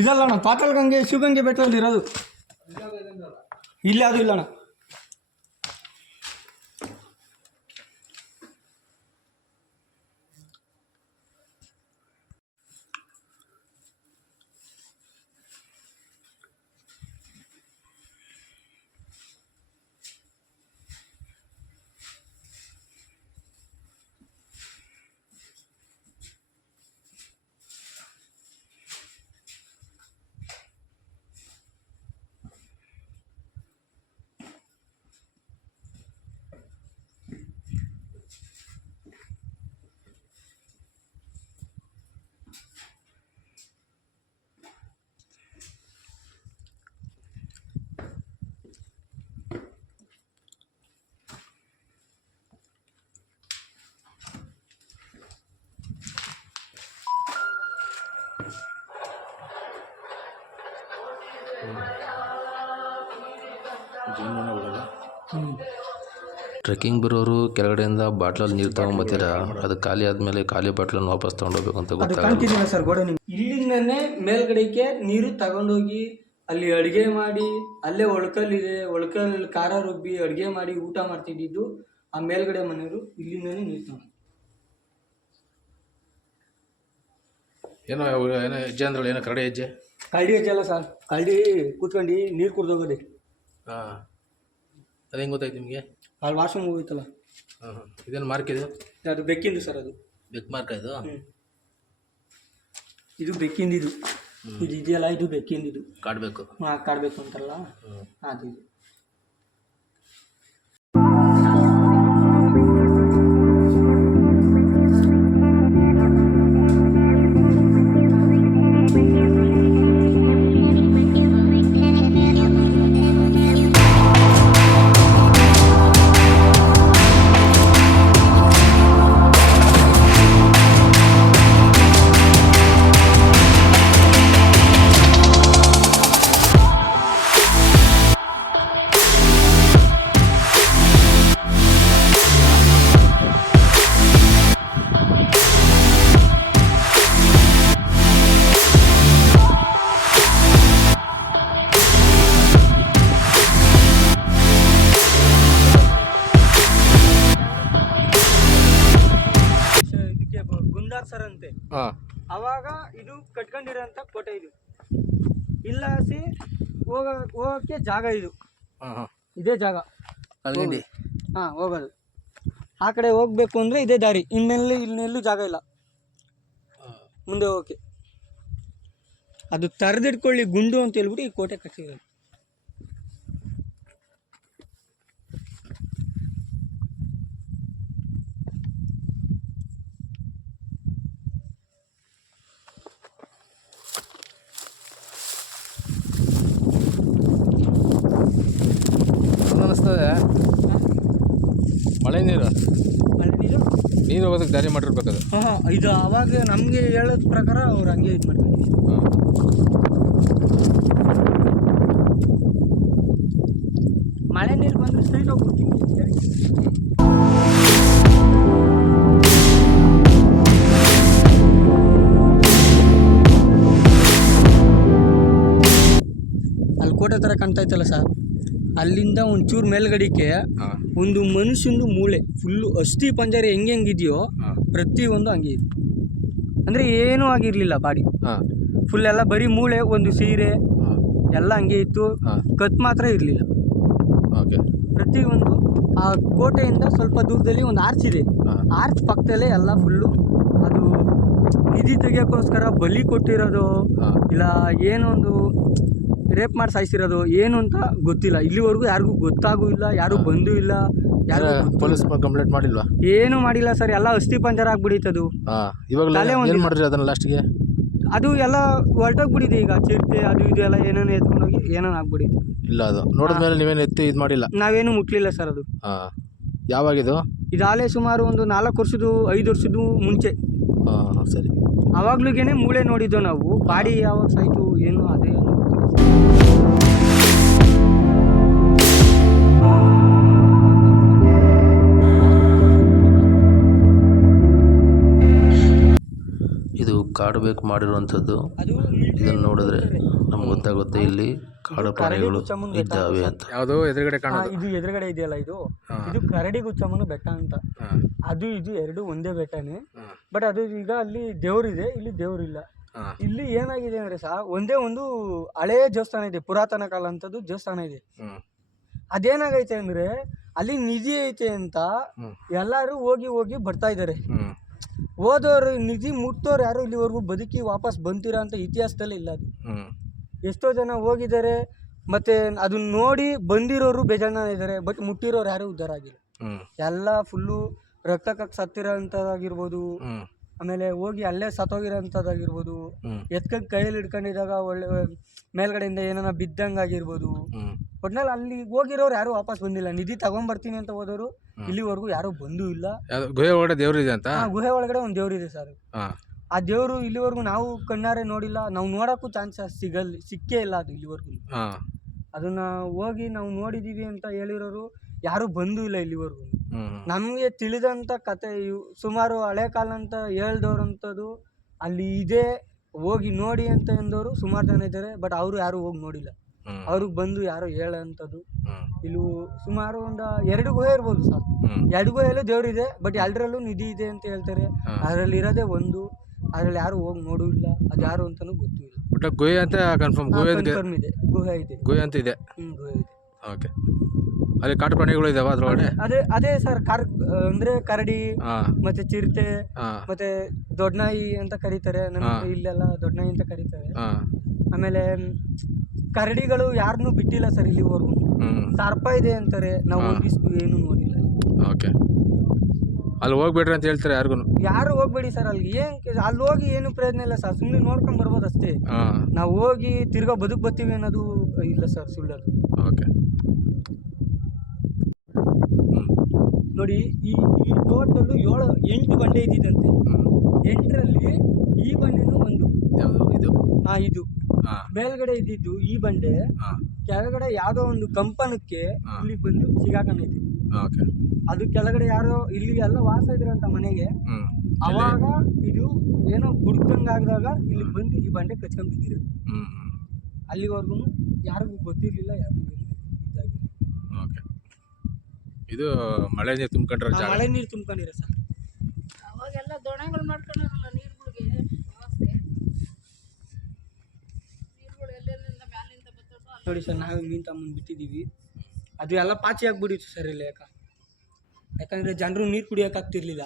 ಇದಲ್ಲ ಅಣ್ಣ, ಪಾತಾಳಗಂಗೆ ಶಿವಗಂಗೆ ಬೆಟ್ಟದಲ್ಲಿ ಇರೋದು. ಇಲ್ಲ, ಅದು ಇಲ್ಲ ಅಣ್ಣ. ಟ್ರೆಕ್ಕಿಂಗ್ ಬರೋರು ಕೆಳಗಡೆಯಿಂದ ಬಾಟ್ಲಲ್ಲಿ ನೀರು ತೊಗೊಂಬತ್ತೀರಾ, ಅದು ಖಾಲಿ ಆದಮೇಲೆ ಖಾಲಿ ಬಾಟ್ಲನ್ನು ವಾಪಸ್ ತೊಗೊಂಡೋಗ್ಬೇಕು ಅಂತ ಅದು ಗೊತ್ತಾಗಲ್ಲ. ಕಾಣ್ತಿದ್ದೀನ ಸರ್ ಗೋಡೆ ನಿಮ್ಗೆ. ಇಲ್ಲಿಂದನೇ ಮೇಲ್ಗಡೆಗೆ ನೀರು ತಗೊಂಡೋಗಿ ಅಲ್ಲಿ ಅಡುಗೆ ಮಾಡಿ, ಅಲ್ಲೇ ಒಳಕಲ್ಲಿದೆ, ಒಳಕಲ್ಲಿ ಖಾರ ರುಬ್ಬಿ ಅಡುಗೆ ಮಾಡಿ ಊಟ ಮಾಡ್ತಿದ್ದಿದ್ದು ಆ ಮೇಲ್ಗಡೆ ಮನೆಯವರು. ಇಲ್ಲಿಂದನೇ ನೀರು ತಗೊಂಡು ಏನೋ ಏನೋ ಹೆಜ್ಜೆ ಅಂದ್ರಲ್ಲ, ಏನೋ ಕರಡಿ ಹೆಜ್ಜೆ. ಕಳ್ಳಿ ಹೆಜ್ಜೆ ಸರ್, ಕಳ್ಳಿ ಕೂತ್ಕೊಂಡು ನೀರು ಕುಡ್ದೋಗೋದೆ. ಹಾಂ, ಅದು ಹೆಂಗೆ ಗೊತ್ತಾಯ್ತು ನಿಮಗೆ? ಅಲ್ಲಿ ವಾಶ್ರೂಮ್ ಹೋಗಿತ್ತಲ್ಲ. ಹಾಂ ಹಾಂ. ಇದೇನು ಮಾರ್ಕ್ ಇದು? ಅದು ಬೆಕ್ಕಿಂದು ಸರ್, ಅದು ಬೆಕ್ ಮಾರ್ಕ ಇದು? ಇದು ಬೆಕ್ಕಿಂದಿದು. ಇದು ಇದೆಯಲ್ಲ, ಇದು ಬೆಕ್ಕಿಂದಿದು. ಕಾಡಬೇಕು. ಕಾಡ್ಬೇಕು ಅಂತಾರಲ್ಲ, ಅದು ಇದು. ಸರ್ ಅಂತೆ. ಅವಾಗ ಇದು ಕಟ್ಕೊಂಡಿರೋಂಥ ಕೋಟೆ ಇದು. ಇಲ್ಲ ಸಿ ಹೋಗಕ್ಕೆ ಜಾಗ ಇದು. ಇದೇ ಜಾಗ ಹೋಗೋದು. ಆ ಕಡೆ ಹೋಗ್ಬೇಕು ಅಂದ್ರೆ ಇದೇ ದಾರಿ. ಇನ್ನೆಲ್ಲೂ ಜಾಗ ಇಲ್ಲ ಮುಂದೆ ಹೋಗಕ್ಕೆ. ಅದು ತರದಿಟ್ಕೊಳ್ಳಿ ಗುಂಡು ಅಂತ ಹೇಳ್ಬಿಟ್ಟು ಈ ಕೋಟೆ ಕಟ್ಟಿರೋದು. ಅನ್ನಿಸ್ತದೆ ಮಳೆ ನೀರು ನೀರು ಹೋಗೋದಕ್ಕೆ ದಾರಿ ಮಾಡಿರ್ಬೇಕದು. ಇದು ಅವಾಗ ನಮಗೆ ಹೇಳೋದ್ ಪ್ರಕಾರ ಅವ್ರು ಹಂಗೆ ಇದು ಮಾಡ್ಕೊಂಡಿದ್ರು. ಮಳೆ ನೀರು ಬಂದರೆ ಸ್ಟ್ರೈಟ್ ಹೋಗ್ಬಿಡ್ತೀವಿ. ಥರ ಕಾಣ್ತಾ ಇತ್ತಲ್ಲ ಸರ್, ಅಲ್ಲಿಂದ ಒಂಚೂರು ಮೇಲ್ಗಡಿಕೆ ಒಂದು ಮನುಷ್ಯಂದು ಮೂಳೆ ಫುಲ್ಲು ಅಸ್ಥಿ ಪಂಜರ ಹೆಂಗಿದೆಯೋ ಪ್ರತಿಯೊಂದು ಹಂಗೆ ಇದೆ. ಅಂದರೆ ಏನೂ ಆಗಿರಲಿಲ್ಲ ಬಾಡಿ, ಫುಲ್ ಎಲ್ಲ ಬರೀ ಮೂಳೆ, ಒಂದು ಸೀರೆ ಎಲ್ಲ ಹಂಗೆ ಇತ್ತು, ಕತ್ ಮಾತ್ರ ಇರಲಿಲ್ಲ. ಓಕೆ. ಪ್ರತಿಯೊಂದು ಆ ಕೋಟೆಯಿಂದ ಸ್ವಲ್ಪ ದೂರದಲ್ಲಿ ಒಂದು ಆರ್ಚ್ ಇದೆ, ಆರ್ಚ್ ಪಕ್ಕದಲ್ಲೇ ಎಲ್ಲ ಫುಲ್ಲು ಅದು ನಿಧಿ ತೆಗಿಯೋಕ್ಕೋಸ್ಕರ ಬಲಿ ಕೊಟ್ಟಿರೋದು ಇಲ್ಲ ಏನೊಂದು ರೇಪ್ ಮಾಡಿ ಸಾಯಿಸಿರೋದು ಏನು ಅಂತ ಗೊತ್ತಿಲ್ಲ. ಇಲ್ಲಿವರೆಗೂ ಯಾರಿಗೂ ಗೊತ್ತಾಗೂ ಇಲ್ಲ, ಯಾರೂ ಬಂದೂ ಇಲ್ಲ, ಯಾರು ಪೊಲೀಸ್ ಕಂಪ್ಲೇಂಟ್ ಮಾಡಿಲ್ವಾ? ಏನೂ ಮಾಡಿಲ್ಲ ಸರ್, ಎಲ್ಲ ಅಸ್ಥಿ ಪಂಜರ ಆಗ್ಬಿಡಿತದು. ಇವಾಗ ಏನು ಮಾಡಿದ್ರಿ ಅದನ್ನ ಲಾಸ್ಟ್ಗೆ? ಅದು ಎಲ್ಲ ಹೊರಟೋಗ್ಬಿಟ್ಟಿದೆ ಈಗ, ಚಿರತೆ ಅದು ಇದು ಎಲ್ಲ ಏನೇನು ಎತ್ಕೊಂಡೋಗಿ ಏನೇನು ಆಗ್ಬಿಟ್ಟಿದೆ. ಇಲ್ಲ, ಅದು ನೋಡಿದ್ಮೇಲೆ ನೀವೇನು ಎತ್ತಿ ಇದು ಮಾಡಿಲ್ಲ? ನಾವೇನು ಮುಟ್ಲಿಲ್ಲ ಸರ್ ಅದು. ಯಾವಾಗಿದು? ಇದಾಲೇ ಸುಮಾರು ಒಂದು 4 ವರ್ಷದ 5 ವರ್ಷದ ಮುಂಚೆ. ಸರಿ. ಅವಾಗ್ಲೂಗೇನೆ ಮೂಳೆ ನೋಡಿದ್ದು ನಾವು, ಬಾಡಿ ಯಾವಾಗ ಸಾಯ್ತು ಏನು ಅದೇ ಇದು ಕಾಡು ಬೇಕು ಮಾಡಿರುವಂಥದ್ದು. ಇದನ್ನು ನೋಡಿದ್ರೆ ನಮ್ಗೆ ಗೊತ್ತಾಗುತ್ತೆ ಇಲ್ಲಿ ಕಾಡು ಪ್ರಾಣಿಗಳು ಇದ್ದಾವೆ ಅಂತ. ಯಾವುದು ಎದುರುಗಡೆ ಕಾಣೋದು? ಇದು ಎದುರುಗಡೆ ಇದೆಯಲ್ಲ, ಇದು ಕರಡಿ ಗುಚ್ಚಮ್ಮನ ಬೆಟ್ಟ ಅಂತ. ಅದು ಇದು ಎರಡು ಒಂದೇ ಬೆಟ್ಟನೇ, ಬಟ್ ಅದು ಈಗ ಅಲ್ಲಿ ದೇವ್ರಿದೆ, ಇಲ್ಲಿ ದೇವ್ರಿಲ್ಲ. ಇಲ್ಲಿ ಏನಾಗಿದೆ ಅಂದ್ರೆ ಒಂದೇ ಒಂದು ಹಳೇ ದೇವಸ್ಥಾನ ಇದೆ, ಪುರಾತನ ಕಾಲ ಅಂತದ್ದು ದೇವಸ್ಥಾನ ಇದೆ. ಅದೇನಾಗೈತೆ ಅಂದ್ರೆ ಅಲ್ಲಿ ನಿಧಿ ಐತೆ ಅಂತ ಎಲ್ಲಾರು ಹೋಗಿ ಹೋಗಿ ಬರ್ತಾ ಇದಾರೆ. ಹೋದವ್ರು ನಿಧಿ ಮುಟ್ಟೋರು ಯಾರು ಇಲ್ಲಿವರೆಗೂ ಬದುಕಿ ವಾಪಸ್ ಬಂತೀರಾ ಅಂತ ಇತಿಹಾಸದಲ್ಲೇ ಇಲ್ಲ. ಅದು ಎಷ್ಟೋ ಜನ ಹೋಗಿದ್ದಾರೆ, ಮತ್ತೆ ಅದನ್ನ ನೋಡಿ ಬಂದಿರೋರು ಬೇಜಾನ ಇದ್ದಾರೆ, ಬಟ್ ಮುಟ್ಟಿರೋರು ಯಾರು ಉದ್ಧಾರ ಆಗಿಲ್ಲ. ಎಲ್ಲ ಫುಲ್ಲು ರಕ್ತಕ್ಕೆ ಸತ್ತಿರೋ ಅಂಥದ್ದಾಗಿರ್ಬೋದು, ಆಮೇಲೆ ಹೋಗಿ ಅಲ್ಲೇ ಸತ್ತೋಗಿರೋಂಥದ್ದಾಗಿರ್ಬೋದು, ಎತ್ಕೊಂಡು ಕೈಯಲ್ಲಿ ಹಿಡ್ಕೊಂಡಿದ್ದಾಗ ಒಳ್ಳೆ ಮೇಲ್ಗಡೆಯಿಂದ ಏನಾನ ಬಿದ್ದಂಗಾಗಿರ್ಬೋದು. ಒಟ್ನಲ್ಲಿ ಅಲ್ಲಿ ಹೋಗಿರೋರು ಯಾರು ವಾಪಸ್ ಬಂದಿಲ್ಲ. ನಿಧಿ ತಗೊಂಡ್ಬರ್ತೀನಿ ಅಂತ ಹೋದವರು ಇಲ್ಲಿವರೆಗೂ ಯಾರು ಬಂದೂ ಇಲ್ಲ. ಗುಹೆ ಒಳಗಡೆ ದೇವ್ರಿದೆ ಅಂತ? ಗುಹೆ ಒಳಗಡೆ ಒಂದು ದೇವ್ರಿದೆ ಸರ್. ಆ ದೇವರು ಇಲ್ಲಿವರೆಗೂ ನಾವು ಕಣ್ಣಾರೆ ನೋಡಿಲ್ಲ, ನಾವು ನೋಡೋಕ್ಕೂ ಚಾನ್ಸ್ ಸಿಕ್ಕೇ ಇಲ್ಲ ಅದು ಇಲ್ಲಿವರೆಗೂ. ಅದನ್ನ ಹೋಗಿ ನಾವು ನೋಡಿದೀವಿ ಅಂತ ಹೇಳಿರೋರು ಯಾರು ಬಂದೂ ಇಲ್ಲ ಇಲ್ಲಿವರೆಗೂ. ನಮಗೆ ತಿಳಿದಂಥ ಕತೆ ಸುಮಾರು ಹಳೆ ಕಾಲ ಅಂತ ಹೇಳ್ದವ್ರಂಥದ್ದು ಅಲ್ಲಿ ಇದೆ, ಹೋಗಿ ನೋಡಿ ಅಂತ ಎಂದವರು ಸುಮಾರು ಜನ ಇದ್ದಾರೆ, ಬಟ್ ಅವರು ಯಾರು ಹೋಗಿ ನೋಡಿಲ್ಲ. ಅವ್ರಿಗೆ ಬಂದು ಯಾರೋ ಹೇಳೋಂಥದ್ದು. ಇಲ್ಲಿ ಸುಮಾರು ಒಂದು 2 ಗುಹೆ ಇರ್ಬೋದು ಸರ್. 2 ಗುಹೆಯಲ್ಲೂ ದೇವ್ರಿದೆ, ಬಟ್ 2ರಲ್ಲೂ ನಿಧಿ ಇದೆ ಅಂತ ಹೇಳ್ತಾರೆ. ಅದರಲ್ಲಿ ಇರೋದೇ ಒಂದು, ಅದ್ರಲ್ಲಿ ಯಾರು ಹೋಗಿ ನೋಡೂ ಇಲ್ಲ, ಅದು ಯಾರು ಅಂತಾನೂ ಗೊತ್ತಿಲ್ಲ. ಬಟ್ ಗುಹೆ ಅಂತ ಕನ್ಫರ್ಮ್ ಕನ್ಫರ್ಮ್ ಇದೆ, ಗುಹೆ ಇದೆ, ಗುಹೆ ಅಂತ ಇದೆ. ಗುಹೆ ಇದೆ. ಓಕೆ. ಅಲ್ಲಿ ಕಾಡು ಪ್ರಾಣಿಗಳು ಇದಾವ ಅದ್ರೊಳಗಡೆ? ಅದೇ ಸರ್, ಅಂದ್ರೆ ಕರಡಿ ಮತ್ತೆ ಚಿರತೆ ಮತ್ತೆ ದೊಡ್ಡ ನಾಯಿ ಅಂತ ಕರೀತಾರೆ, ಇಲ್ಲೆಲ್ಲ ದೊಡ್ಡ ನಾಯಿ ಅಂತ ಕರೀತಾರೆ. ಆಮೇಲೆ ಕರಡಿಗಳು ಯಾರನ್ನೂ ಬಿಟ್ಟಿಲ್ಲ ಸರ್ ಇಲ್ಲಿವರೆಗೂ. ಸರ್ಪ ಇದೆ ಅಂತಾರೆ, ನಾವು ಹೋಗಿಷ್ಟು ಏನು ನೋಡಿಲ್ಲ. ಓಕೆ. ಅಲ್ಲಿ ಹೋಗ್ಬೇಡ್ರಿ ಅಂತ ಹೇಳ್ತಾರೆ ಯಾರು ಹೋಗ್ಬೇಡಿ ಸರ್. ಅಲ್ಲಿ ಹೋಗಿ ಏನು ಪ್ರಯೋಜನ ಇಲ್ಲ ಸರ್, ಸುಮ್ಮನೆ ನೋಡ್ಕೊಂಡ್ ಬರ್ಬೋದು ಅಷ್ಟೇ. ನಾವು ಹೋಗಿ ತಿರ್ಗಾ ಬರ್ತೀವಿ ಅನ್ನೋದು ಇಲ್ಲ ಸರ್, ಸುಳ್ಳದು. ಓಕೆ. ನೋಡಿ, ಈ ಟೋಟಲ್ 8 ಬಂಡೆ ಇದ್ದಿದ್ದಂತೆ. 8ರಲ್ಲಿ ಈ ಬಂಡೆನೂ ಒಂದು. ಇದು ಮೇಲ್ಗಡೆ ಇದ್ದಿದ್ದು ಈ ಬಂಡೆ, ಕೆಳಗಡೆ ಯಾವ್ದೋ ಒಂದು ಕಂಪನಕ್ಕೆ ಇಲ್ಲಿ ಬಂದು ಸಿಗಾಕೈತಿ. ಅದು ಕೆಳಗಡೆ ಯಾರೋ ಇಲ್ಲಿ ಎಲ್ಲ ವಾಸ ಇದ್ರಂತ ಮನೆಗೆ, ಅವಾಗ ಇದು ಏನೋ ಗುಡ್ಕಂಗಾಗದಾಗ ಇಲ್ಲಿ ಬಂದು ಈ ಬಂಡೆ ಕಚ್ಕೊಂಡ್ ಬಿದ್ದಿರೋದು. ಅಲ್ಲಿವರೆಗೂ ಯಾರಿಗೂ ಗೊತ್ತಿರ್ಲಿಲ್ಲ, ಯಾರಿಗೂ ಇದು ಮಳೆ ನೀರು ತುಂಬ್ಕೊಂಡ್ರೆ ಮಳೆ ನೀರು ತುಂಬ್ಕೊಂಡಿರೋ ಸರ್. ಅವಾಗೆಲ್ಲ ದೊಣೆಗಳು ಮಾಡ್ಕೊಂಡಿರಲ್ಲ ನೀರುಗಳಿಗೆ ವ್ಯವಸ್ಥೆ. ನೀರುಗಳು ಎಲ್ಲೆಲ್ಲಿಂದ ಮ್ಯಾಲಿಂದ ಬರ್ತದೋ ನೋಡಿ ಸರ್, ನಾವು ಮೀನು ತಗೊಂಡು ಬಿಟ್ಟಿದ್ದೀವಿ, ಅದು ಎಲ್ಲ ಪಾಚಿ ಆಗ್ಬಿಟ್ಟಿತ್ತು ಸರ್ ಇಲ್ಲಿ. ಯಾಕಂದರೆ ಜನರು ನೀರು ಕುಡಿಯೋಕ್ಕಾಗ್ತಿರ್ಲಿಲ್ಲ.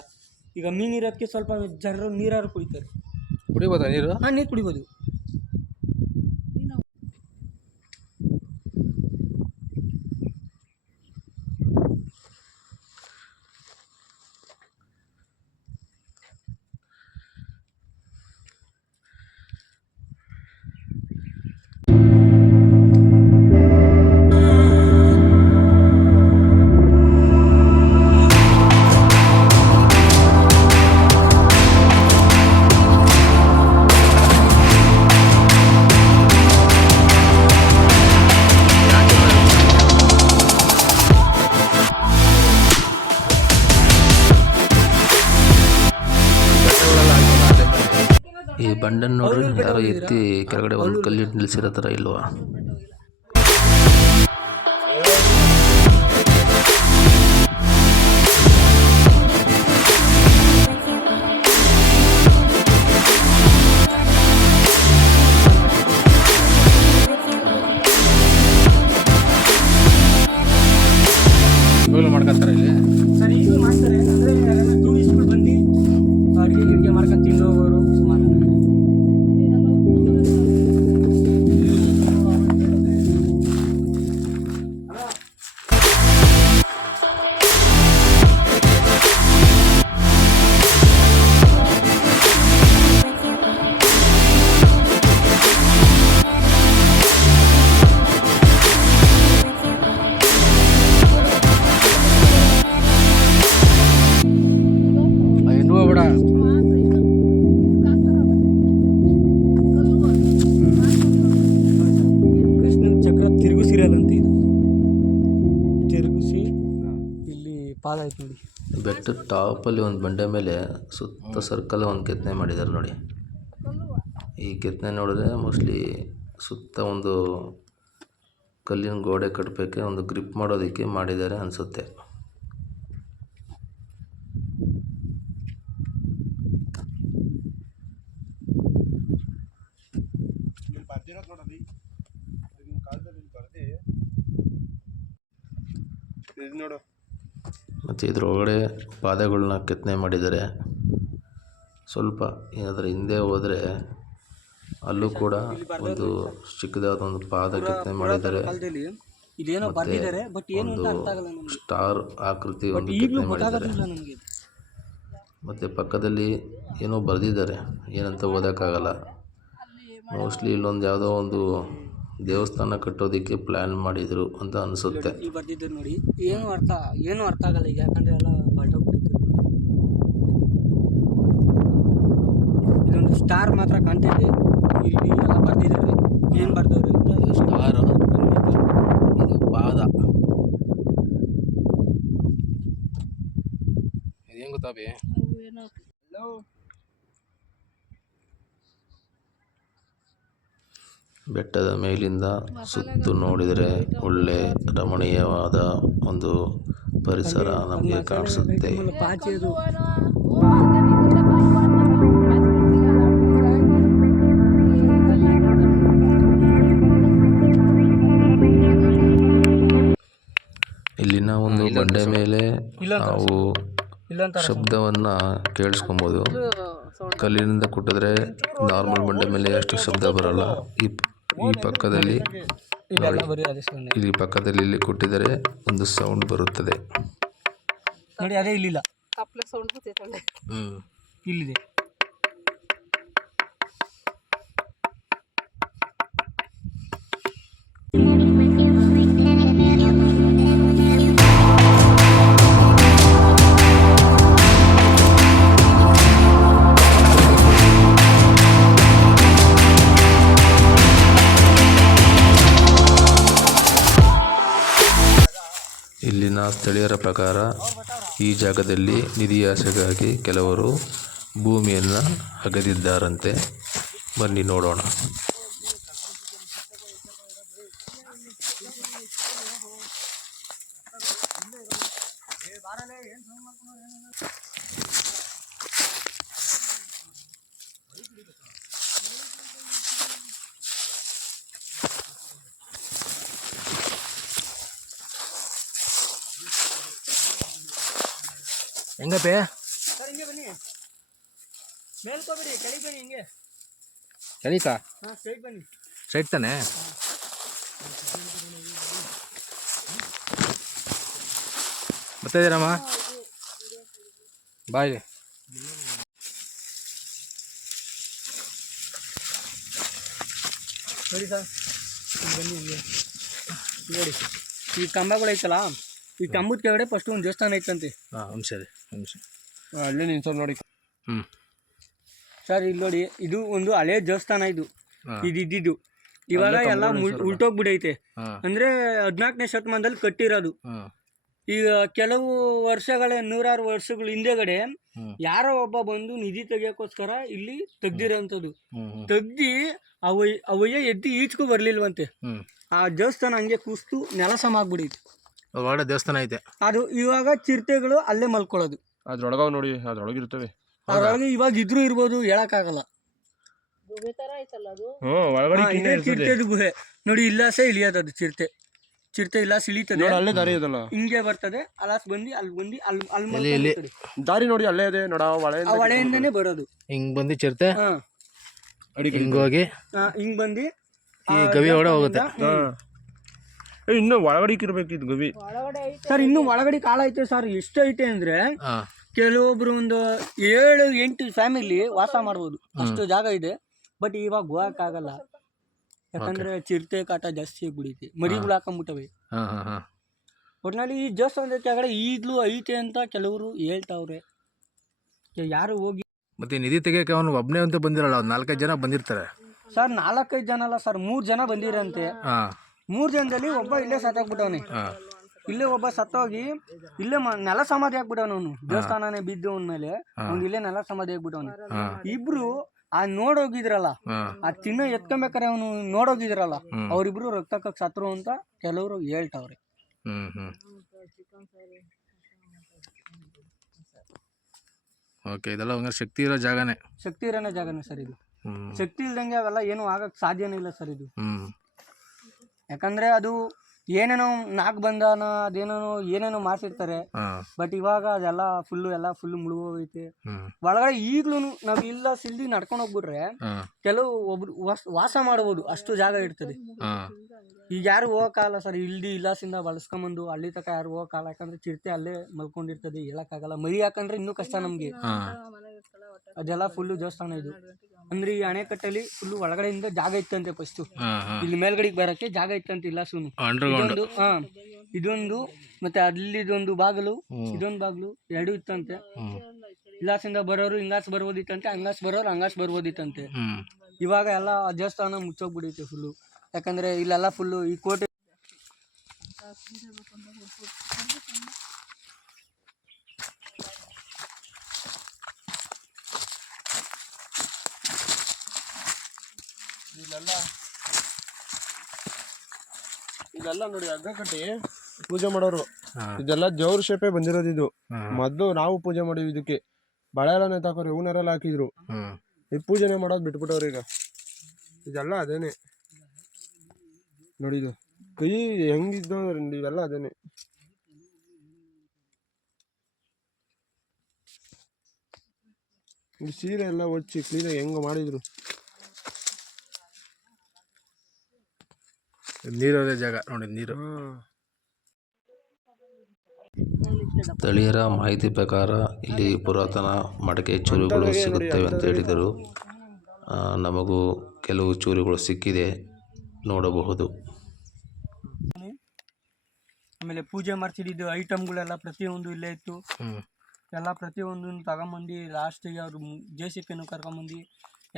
ಈಗ ಮೀನಿರೋದಕ್ಕೆ ಸ್ವಲ್ಪ ಜನರು ನೀರಾರು ಕುಡಿತಾರೆ. ಕುಡಿಬೋದಾ ನೀರು? ನೀರು ಕುಡಿಬೋದು. ಈ ಬಂಡನ್ನು ನೋಡ್ರಿ, ಯಾರೋ ಎತ್ತಿ ಕೆಳಗಡೆ ಒಂದು ಕಲ್ಲಿಟ್ಟು ನಿಲ್ಸಿರೋ ಥರ ಇಲ್ವಾ? ಬೆಟ್ಟದ ಟಾಪಲ್ಲಿ ಒಂದು ಬಂಡೆ ಮೇಲೆ ಸುತ್ತ ಸರ್ಕಲ್ ಒಂದು ಕೆತ್ತನೆ ಮಾಡಿದ್ದಾರೆ ನೋಡಿ. ಈ ಕೆತ್ತನೆ ನೋಡಿದ್ರೆ ಮೋಸ್ಟ್ಲಿ ಸುತ್ತ ಒಂದು ಕಲ್ಲಿನ ಗೋಡೆ ಕಟ್ಟಬೇಕೆ ಒಂದು ಗ್ರಿಪ್ ಮಾಡೋದಕ್ಕೆ ಮಾಡಿದ್ದಾರೆ ಅನಿಸುತ್ತೆ. ಬರ್ದಿರೋದು ನೋಡೋದು ಈಗಿನ ಕಾಲದಲ್ಲಿ ಬರ್ದಿ ಇದು ನೋಡು. ಮತ್ತು ಇದ್ರೊಳಗಡೆ ಪಾದಗಳನ್ನ ಕೆತ್ತನೆ ಮಾಡಿದ್ದಾರೆ. ಸ್ವಲ್ಪ ಅದರ ಹಿಂದೆ ಹೋದರೆ ಅಲ್ಲೂ ಕೂಡ ಒಂದು ಚಿಕ್ಕದಾದ ಒಂದು ಪಾದ ಕೆತ್ತನೆ ಮಾಡಿದ್ದಾರೆ. ಇದೇನೋ ಬರ್ದಿದ್ದಾರೆ ಬಟ್ ಏನು ಅಂತ ಅರ್ಥ ಆಗಲ್ಲ ಒಂದು ನಮಗೆ. ಸ್ಟಾರ್ ಆಕೃತಿ ಒಂದು ಈಗಲೂ ಕೆತ್ತನೆ ಮಾಡಿದ್ದಾರೆ. ಗೊತ್ತಾಗೋದಿಲ್ಲ ನಮಗೆ. ಮತ್ತು ಪಕ್ಕದಲ್ಲಿ ಏನೋ ಬರೆದಿದ್ದಾರೆ, ಏನಂತ ಓದೋಕ್ಕಾಗಲ್ಲ. ಮೋಸ್ಟ್ಲಿ ಇಲ್ಲೊಂದು ಯಾವುದೋ ಒಂದು ದೇವಸ್ಥಾನ ಕಟ್ಟೋದಕ್ಕೆ ಪ್ಲ್ಯಾನ್ ಮಾಡಿದರು ಅಂತ ಅನಿಸುತ್ತೆ. ಇಲ್ಲಿ ಬರ್ದಿದ್ದಾರೆ ನೋಡಿ, ಏನು ಅರ್ಥ ಆಗಲ್ಲ ಈಗ, ಯಾಕಂದ್ರೆ ಎಲ್ಲ ಹೊರಟೋಗ್ಬಿಟ್ಟಿತ್ತು. ಇದೊಂದು ಸ್ಟಾರ್ ಮಾತ್ರ ಕಾಣ್ತಿದೆ. ಇಲ್ಲಿ ಎಲ್ಲ ಬರ್ದಿದ್ದಾರೆ, ಏನು ಬರ್ದವ್ರೆ ಅಂತ. ಸ್ಟಾರು, ಇದು ಪಾದ. ಇದೇನು ಗೊತ್ತಾ ಬಿ? ಅವು ಏನೋ ಬೆಟ್ಟದ ಮೇಲಿಂದ ಸುತ್ತು ನೋಡಿದರೆ ಒಳ್ಳೆ ರಮಣೀಯವಾದ ಒಂದು ಪರಿಸರ ನಮಗೆ ಕಾಣಿಸುತ್ತೆ. ಪಾಚಿ ಅದು ಇಲ್ಲಿನ ಒಂದು ಬಂಡೆ ಮೇಲೆ ನಾವು ಶಬ್ದವನ್ನು ಕೇಳಿಸ್ಕೊಬೋದು. ಕಲ್ಲಿನಿಂದ ಕುಟ್ಟಿದ್ರೆ ನಾರ್ಮಲ್ ಬಂಡೆ ಮೇಲೆ ಅಷ್ಟು ಶಬ್ದ ಬರಲ್ಲ. ಈ ಪಕ್ಕದಲ್ಲಿ ನೋಡಿ, ಇಲ್ಲಿ ಪಕ್ಕದಲ್ಲಿ ಇಲ್ಲಿ ಕೊಟ್ಟಿದರೆ ಒಂದು ಸೌಂಡ್ ಬರುತ್ತದೆ ನೋಡಿ. ಅದೇ ಇಲ್ಲಿಲ್ಲ, ಕಪ್ಲೆ ಸೌಂಡ್ ಬರ್ತೈತೆ. ಇಲ್ಲಿದೆ. ಇಲ್ಲಿನ ಸ್ಥಳೀಯರ ಪ್ರಕಾರ ಈ ಜಾಗದಲ್ಲಿ ನಿಧಿಯಾಸೆಗಾಗಿ ಕೆಲವರು ಭೂಮಿಯನ್ನು ಅಗೆದಿದ್ದಾರಂತೆ. ಬನ್ನಿ ನೋಡೋಣ. ಹೆಂಗಪ್ಪೆ? ಸರ್ ಹಿಂಗೆ ಬನ್ನಿ, ಮೇಲ್ಕೋಬೇಡಿ, ಕೆಳಗೆ ಬನ್ನಿ. ಹಿಂಗೆ ಚಳಿಕಾ? ಹಾಂ, ಸ್ಟ್ರೈಟ್ ಬನ್ನಿ. ಸ್ಟ್ರೈಟ್ ತಾನೆ? ಬರ್ತಾ ಇದ್ದೀರಮ್ಮ? ಬಾಯ್. ನೋಡಿ ಸರ್, ಬನ್ನಿ ಇಲ್ಲಿ ನೋಡಿ. ಈ ಕಂಬಗಳೈತಲ್ಲ, ಈ ಕಂಬದ ಕೆಳಗಡೆ ಫಸ್ಟ್ ಒಂದು ದೇವಸ್ಥಾನ ಐತಂತೆ. ಹಾಂ, ಸರಿ. ಅಲ್ಲೇ ನಿಲ್ಸೋದು ನೋಡಿ. ಸರ್ ಇಲ್ಲಿ ನೋಡಿ, ಇದು ಒಂದು ಹಳೆ ದೇವಸ್ಥಾನ. ಇದು ಇದ್ದಿದ್ದು ಇವಾಗ ಎಲ್ಲ ಉಲ್ಟೋಗ್ಬಿಡೈತೆ. ಅಂದ್ರೆ 14ನೇ ಶತಮಾನದಲ್ಲಿ ಕಟ್ಟಿರೋದು. ಈಗ ಕೆಲವು ವರ್ಷಗಳ 100 ವರ್ಷಗಳ ಹಿಂದೆಗಡೆ ಯಾರೋ ಒಬ್ಬ ಬಂದು ನಿಧಿ ತೆಗಿಯೋಕ್ಕೋಸ್ಕರ ಇಲ್ಲಿ ತೆಗ್ದಿರೋಂಥದ್ದು. ತೆಗ್ದಿ ಅವಯ್ಯ ಎದ್ದು ಈಚೆಗೂ ಬರ್ಲಿಲ್ವಂತೆ. ಆ ದೇವಸ್ಥಾನ ಹಂಗೆ ಕುಸ್ತು ನೆಲ ಸಮ ಆಗ್ಬಿಡೈತೆ. ಒಳ್ಳೆ ದೇವಸ್ಥಾನ ಐತೆ ಅದು. ಇವಾಗ ಚಿರತೆಗಳು ಅಲ್ಲೇ ಮಲ್ಕೊಳ್ಳೋದು. ಅದ್ರೊಳಗ ನೋಡಿ, ಅದ್ರೊಳಗಿರ್ತವೆ. ಅದ್ರೊಳಗೆ ಇವಾಗ ಇದ್ರೂ ಇರ್ಬೋದು, ಹೇಳಕ್ಕಾಗಲ್ಲ. ಗುಹೆ ತರ ಐತಲ್ಲ ಅದು. ಇದೇ ಚಿರತೆದು ಗುಹೆ ನೋಡಿ. ಇಲ್ಲಾಸೆ ಇಳಿಯೋದು ಚಿರತೆ ಇಲ್ಲಾಸ ಇಳಿತದೆ. ಅಲ್ಲೇ ದಾರಿ ಇದಲ್ಲ, ಹಿಂಗೆ ಬರ್ತದೆ. ಅಲಾಸ್ ಬಂದು ಅಲ್ಲಿ ದಾರಿ ನೋಡಿ, ಅಲ್ಲೇ ಇದೆ ನೋಡ. ಆ ಹೊಳೆಯಿಂದನೇ ಬರೋದು. ಹಿಂಗ್ ಬಂದು ಚಿರತೆ ಹಿಂಗೋಗಿ ಹಿಂಗ್ ಬಂದು ಈ ಗವಿ ಒಳಗಡೆ ಹೋಗುತ್ತೆ. ಇನ್ನು ಒಳಗಡೆ ಇರ್ಬೇಕು ಇದು ಗವಿ. ಸರ್ ಇನ್ನು ಒಳಗಡೆ ಕಾಲ ಐತೆ ಸರ್. ಎಷ್ಟು ಐತೆ ಅಂದ್ರೆ ಕೆಲವೊಬ್ರು ಒಂದು 7-8 ಫ್ಯಾಮಿಲಿ ವಾಸ ಮಾಡ್ಬೋದು, ಅಷ್ಟು ಜಾಗ ಇದೆ. ಬಟ್ ಇವಾಗ ಹೋಗಕ್ಕಾಗಲ್ಲ, ಯಾಕಂದ್ರೆ ಚಿರತೆ ಕಾಟ ಜಾಸ್ತಿ ಆಗ್ಬಿಡೈತಿ. ಮರಿಗಳು ಹಾಕೊಂಡ್ಬಿಟ್ಟವೆ. ಒಟ್ನಲ್ಲಿ ಈ ದೇವಸ್ಥಾನದ ಕೆಳಗಡೆ ಈಗ್ಲೂ ಐತೆ ಅಂತ ಕೆಲವರು ಹೇಳ್ತಾವ್ರೆ. ಯಾರು ಹೋಗಿ ಮತ್ತೆ ನಿಧಿ ತೆಗಿಯಕ್ಕೆ ಅವನು ಒಬ್ಬನೇ ಅಂತ ಬಂದಿರಲ್ಲ, 4-5 ಜನ ಬಂದಿರ್ತಾರೆ. ಸರ್ 4-5 ಜನ ಅಲ್ಲ ಸರ್, 3 ಜನ ಬಂದಿರಂತೆ. 3 ಜನದಲ್ಲಿ ಒಬ್ಬ ಇಲ್ಲೇ ಸತ್ತೋಗ್ಬಿಟ್ಟವನೆ. ಇಲ್ಲೇ ಒಬ್ಬ ಸತ್ತೋಗಿ ಇಲ್ಲೇ ನೆಲ ಸಮಾಧಿ ಆಗ್ಬಿಟ್ಟವನು ಅವನು. ದೇವಸ್ಥಾನನೇ ಬಿದ್ದು ಮೇಲೆ ಅವ್ನು ಇಲ್ಲೇ ನೆಲ ಸಮಾಧಿ ಆಗ್ಬಿಟ್ಟವನು. ಇಬ್ರು ಆ ನೋಡೋಗಿದ್ರಲ್ಲ, ಆ ಚಿನ್ನ ಎತ್ಕೊಬೇಕಾರೆ ಅವನು ನೋಡೋಗಿದ್ರಲ್ಲ, ಅವ್ರಿಬ್ರು ರಕ್ತಕ್ಕೆ ಸತ್ರು ಅಂತ ಕೆಲವರು ಹೇಳ್ತಾವ್ರೆ. ಓಕೆ, ಇದೆಲ್ಲ ಹಂಗಾರೆ ಶಕ್ತಿ ಇರೋ ಜಾಗನೇ. ಶಕ್ತಿ ಇರೋನೇ ಜಾಗನೇ ಸರ್ ಇದು. ಶಕ್ತಿ ಇಲ್ದಂಗೆ ಅವೆಲ್ಲ ಏನು ಆಗಕ್ ಸಾಧ್ಯನೇ ಇಲ್ಲ ಸರ್ ಇದು. ಯಾಕಂದ್ರೆ ಅದು ಏನೇನೋ ನಾಕ್ ಬಂಧನ ಏನೇನೋ ಮಾಡ್ಸಿರ್ತಾರೆ. ಬಟ್ ಇವಾಗ ಅದೆಲ್ಲ ಫುಲ್ ಮುಳುಗೋಗೈತೆ ಒಳಗಡೆ. ಈಗ್ಲೂ ನಾವ್ ಇಲ್ಲ ಸಿಲ್ದಿ ನಡ್ಕೊಂಡು ಹೋಗ್ಬಿಟ್ರೆ ಕೆಲವು ಒಬ್ರು ವಾಸ ಮಾಡ್ಬೋದು, ಅಷ್ಟು ಜಾಗ ಇರ್ತದೆ. ಈಗ ಯಾರು ಹೋಗಕ್ಕಾಗಲ್ಲ ಸರ್, ಇಲ್ಲಾಸಿಂದ ಬಳಸ್ಕೊಂಬಂದು ಅಲ್ಲಿ ತನಕ ಯಾರು ಹೋಗಕ್ಕಾಗಲ್ಲ. ಯಾಕಂದ್ರೆ ಚಿರತೆ ಅಲ್ಲೇ ಮಲ್ಕೊಂಡಿರ್ತದೆ, ಹೇಳಕ್ಕಾಗಲ್ಲ. ಮರಿ ಹಾಕಂದ್ರೆ ಇನ್ನೂ ಕಷ್ಟ ನಮ್ಗೆ. ಅದೆಲ್ಲ ಫುಲ್ಲು ದೇವಸ್ಥಾನ ಇದು. ಅಂದ್ರೆ ಈ ಅಣೆಕಟ್ಟಲ್ಲಿ ಫುಲ್ ಒಳಗಡೆಯಿಂದ ಜಾಗ ಇತ್ತಂತೆ ಫಸ್ಟ್. ಇಲ್ಲಿ ಮೇಲ್ಗಡೆಗೆ ಬರಕ್ಕೆ ಜಾಗ ಇತ್ತಂತೆ ಇಲ್ಲ ಸುನು. ಇದೊಂದು ಮತ್ತೆ ಅಲ್ಲಿದೊಂದು ಬಾಗಿಲು, ಇದೊಂದು ಬಾಗಿಲು ಎರಡು ಇತ್ತಂತೆ. ಇಲ್ಲಾಸಿಂದ ಬರೋರು ಹಿಂಗಾಸ್ ಬರ್ಬೋದಿತ್ತಂತೆ, ಹಂಗಾಸ್ ಬರೋರು ಹಂಗಾಸ್ ಬರ್ಬೋದಿತ್ತಂತೆ. ಇವಾಗ ಎಲ್ಲ ದೇವಸ್ಥಾನ ಮುಚ್ಚೋಗ್ಬಿಡೈತೆ ಫುಲ್ಲು. ಯಾಕಂದ್ರೆ ಇಲ್ಲೆಲ್ಲ ಫುಲ್ಲು ಈ ಕೋಟೆ ಇದೆಲ್ಲ ನೋಡಿ ಹಗ್ಗ ಕಟ್ಟಿ ಪೂಜೆ ಮಾಡೋರು. ಇದೆಲ್ಲ ದೇವ್ರ ಶೇಪೇ ಬಂದಿರೋದು ಇದು. ಮೊದ್ಲು ನಾವು ಪೂಜೆ ಮಾಡಿವಿ ಇದಕ್ಕೆ. ಬಳೆ ಎಲ್ಲ ನೇತಾಕೋರು, ಹೂನೆಲ್ಲ ಹಾಕಿದ್ರು. ಈ ಪೂಜೆನೆ ಮಾಡೋದು ಬಿಟ್ಬಿಟ್ಟವ್ರು ಈಗ. ಇದೆಲ್ಲ ಅದೇನೆ ನೋಡಿ, ಇದು ಕೈ ಹೆಂಗಿದ್ದು ಇವೆಲ್ಲ ಅದೇನೆ. ಈ ಸೀರೆ ಎಲ್ಲ ಹೊಚ್ಚಿ ಕ್ಲೀನಾಗಿ ಹೆಂಗ ಮಾಡಿದ್ರು. ನೀರೋದೇ ಜಾಗ ನೋಡಿ, ನೀರು. ಸ್ಥಳೀಯರ ಮಾಹಿತಿ ಪ್ರಕಾರ ಇಲ್ಲಿ ಪುರಾತನ ಮಡಕೆ ಚೂರುಗಳು ಸಿಗುತ್ತವೆ ಅಂತ ಹೇಳಿದರು. ನಮಗೂ ಕೆಲವು ಚೂರುಗಳು ಸಿಕ್ಕಿದೆ, ನೋಡಬಹುದು. ಆಮೇಲೆ ಪೂಜೆ ಮಾಡ್ತಿದ್ದು ಐಟಮ್ಗಳೆಲ್ಲ ಪ್ರತಿಯೊಂದು ಇಲ್ಲೇ ಇತ್ತು. ಎಲ್ಲ ಪ್ರತಿಯೊಂದು ತಗೊಂಬಂದು ಲಾಸ್ಟಿಗೆ ಅವರು JCPಯನ್ನು ಕರ್ಕೊಂಬಂದು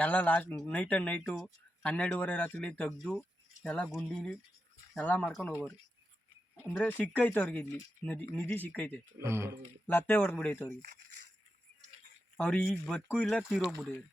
ಎಲ್ಲ ಲಾಸ್ಟ್ ನೈಟು 12:30 ರಾತ್ರಿ ತೆಗೆದು ಎಲ್ಲ ಗುಂಡಿಲಿ ಎಲ್ಲ ಮಾಡ್ಕೊಂಡು ಹೋಗೋರು. ಅಂದರೆ ಸಿಕ್ಕೈತೆ ಅವ್ರಿಗೆ, ಇಲ್ಲಿ ನಿಧಿ ಸಿಕ್ಕೈತೆ. ಲತ್ತೆ ಹೊಡೆದ್ಬಿಡೈತೆ ಅವ್ರಿಗೆ. ಅವ್ರು ಈಗ ಬದುಕು ಇಲ್ಲ, ತೀರೋಗ್ಬಿಟ್ಟಿದ್ರು.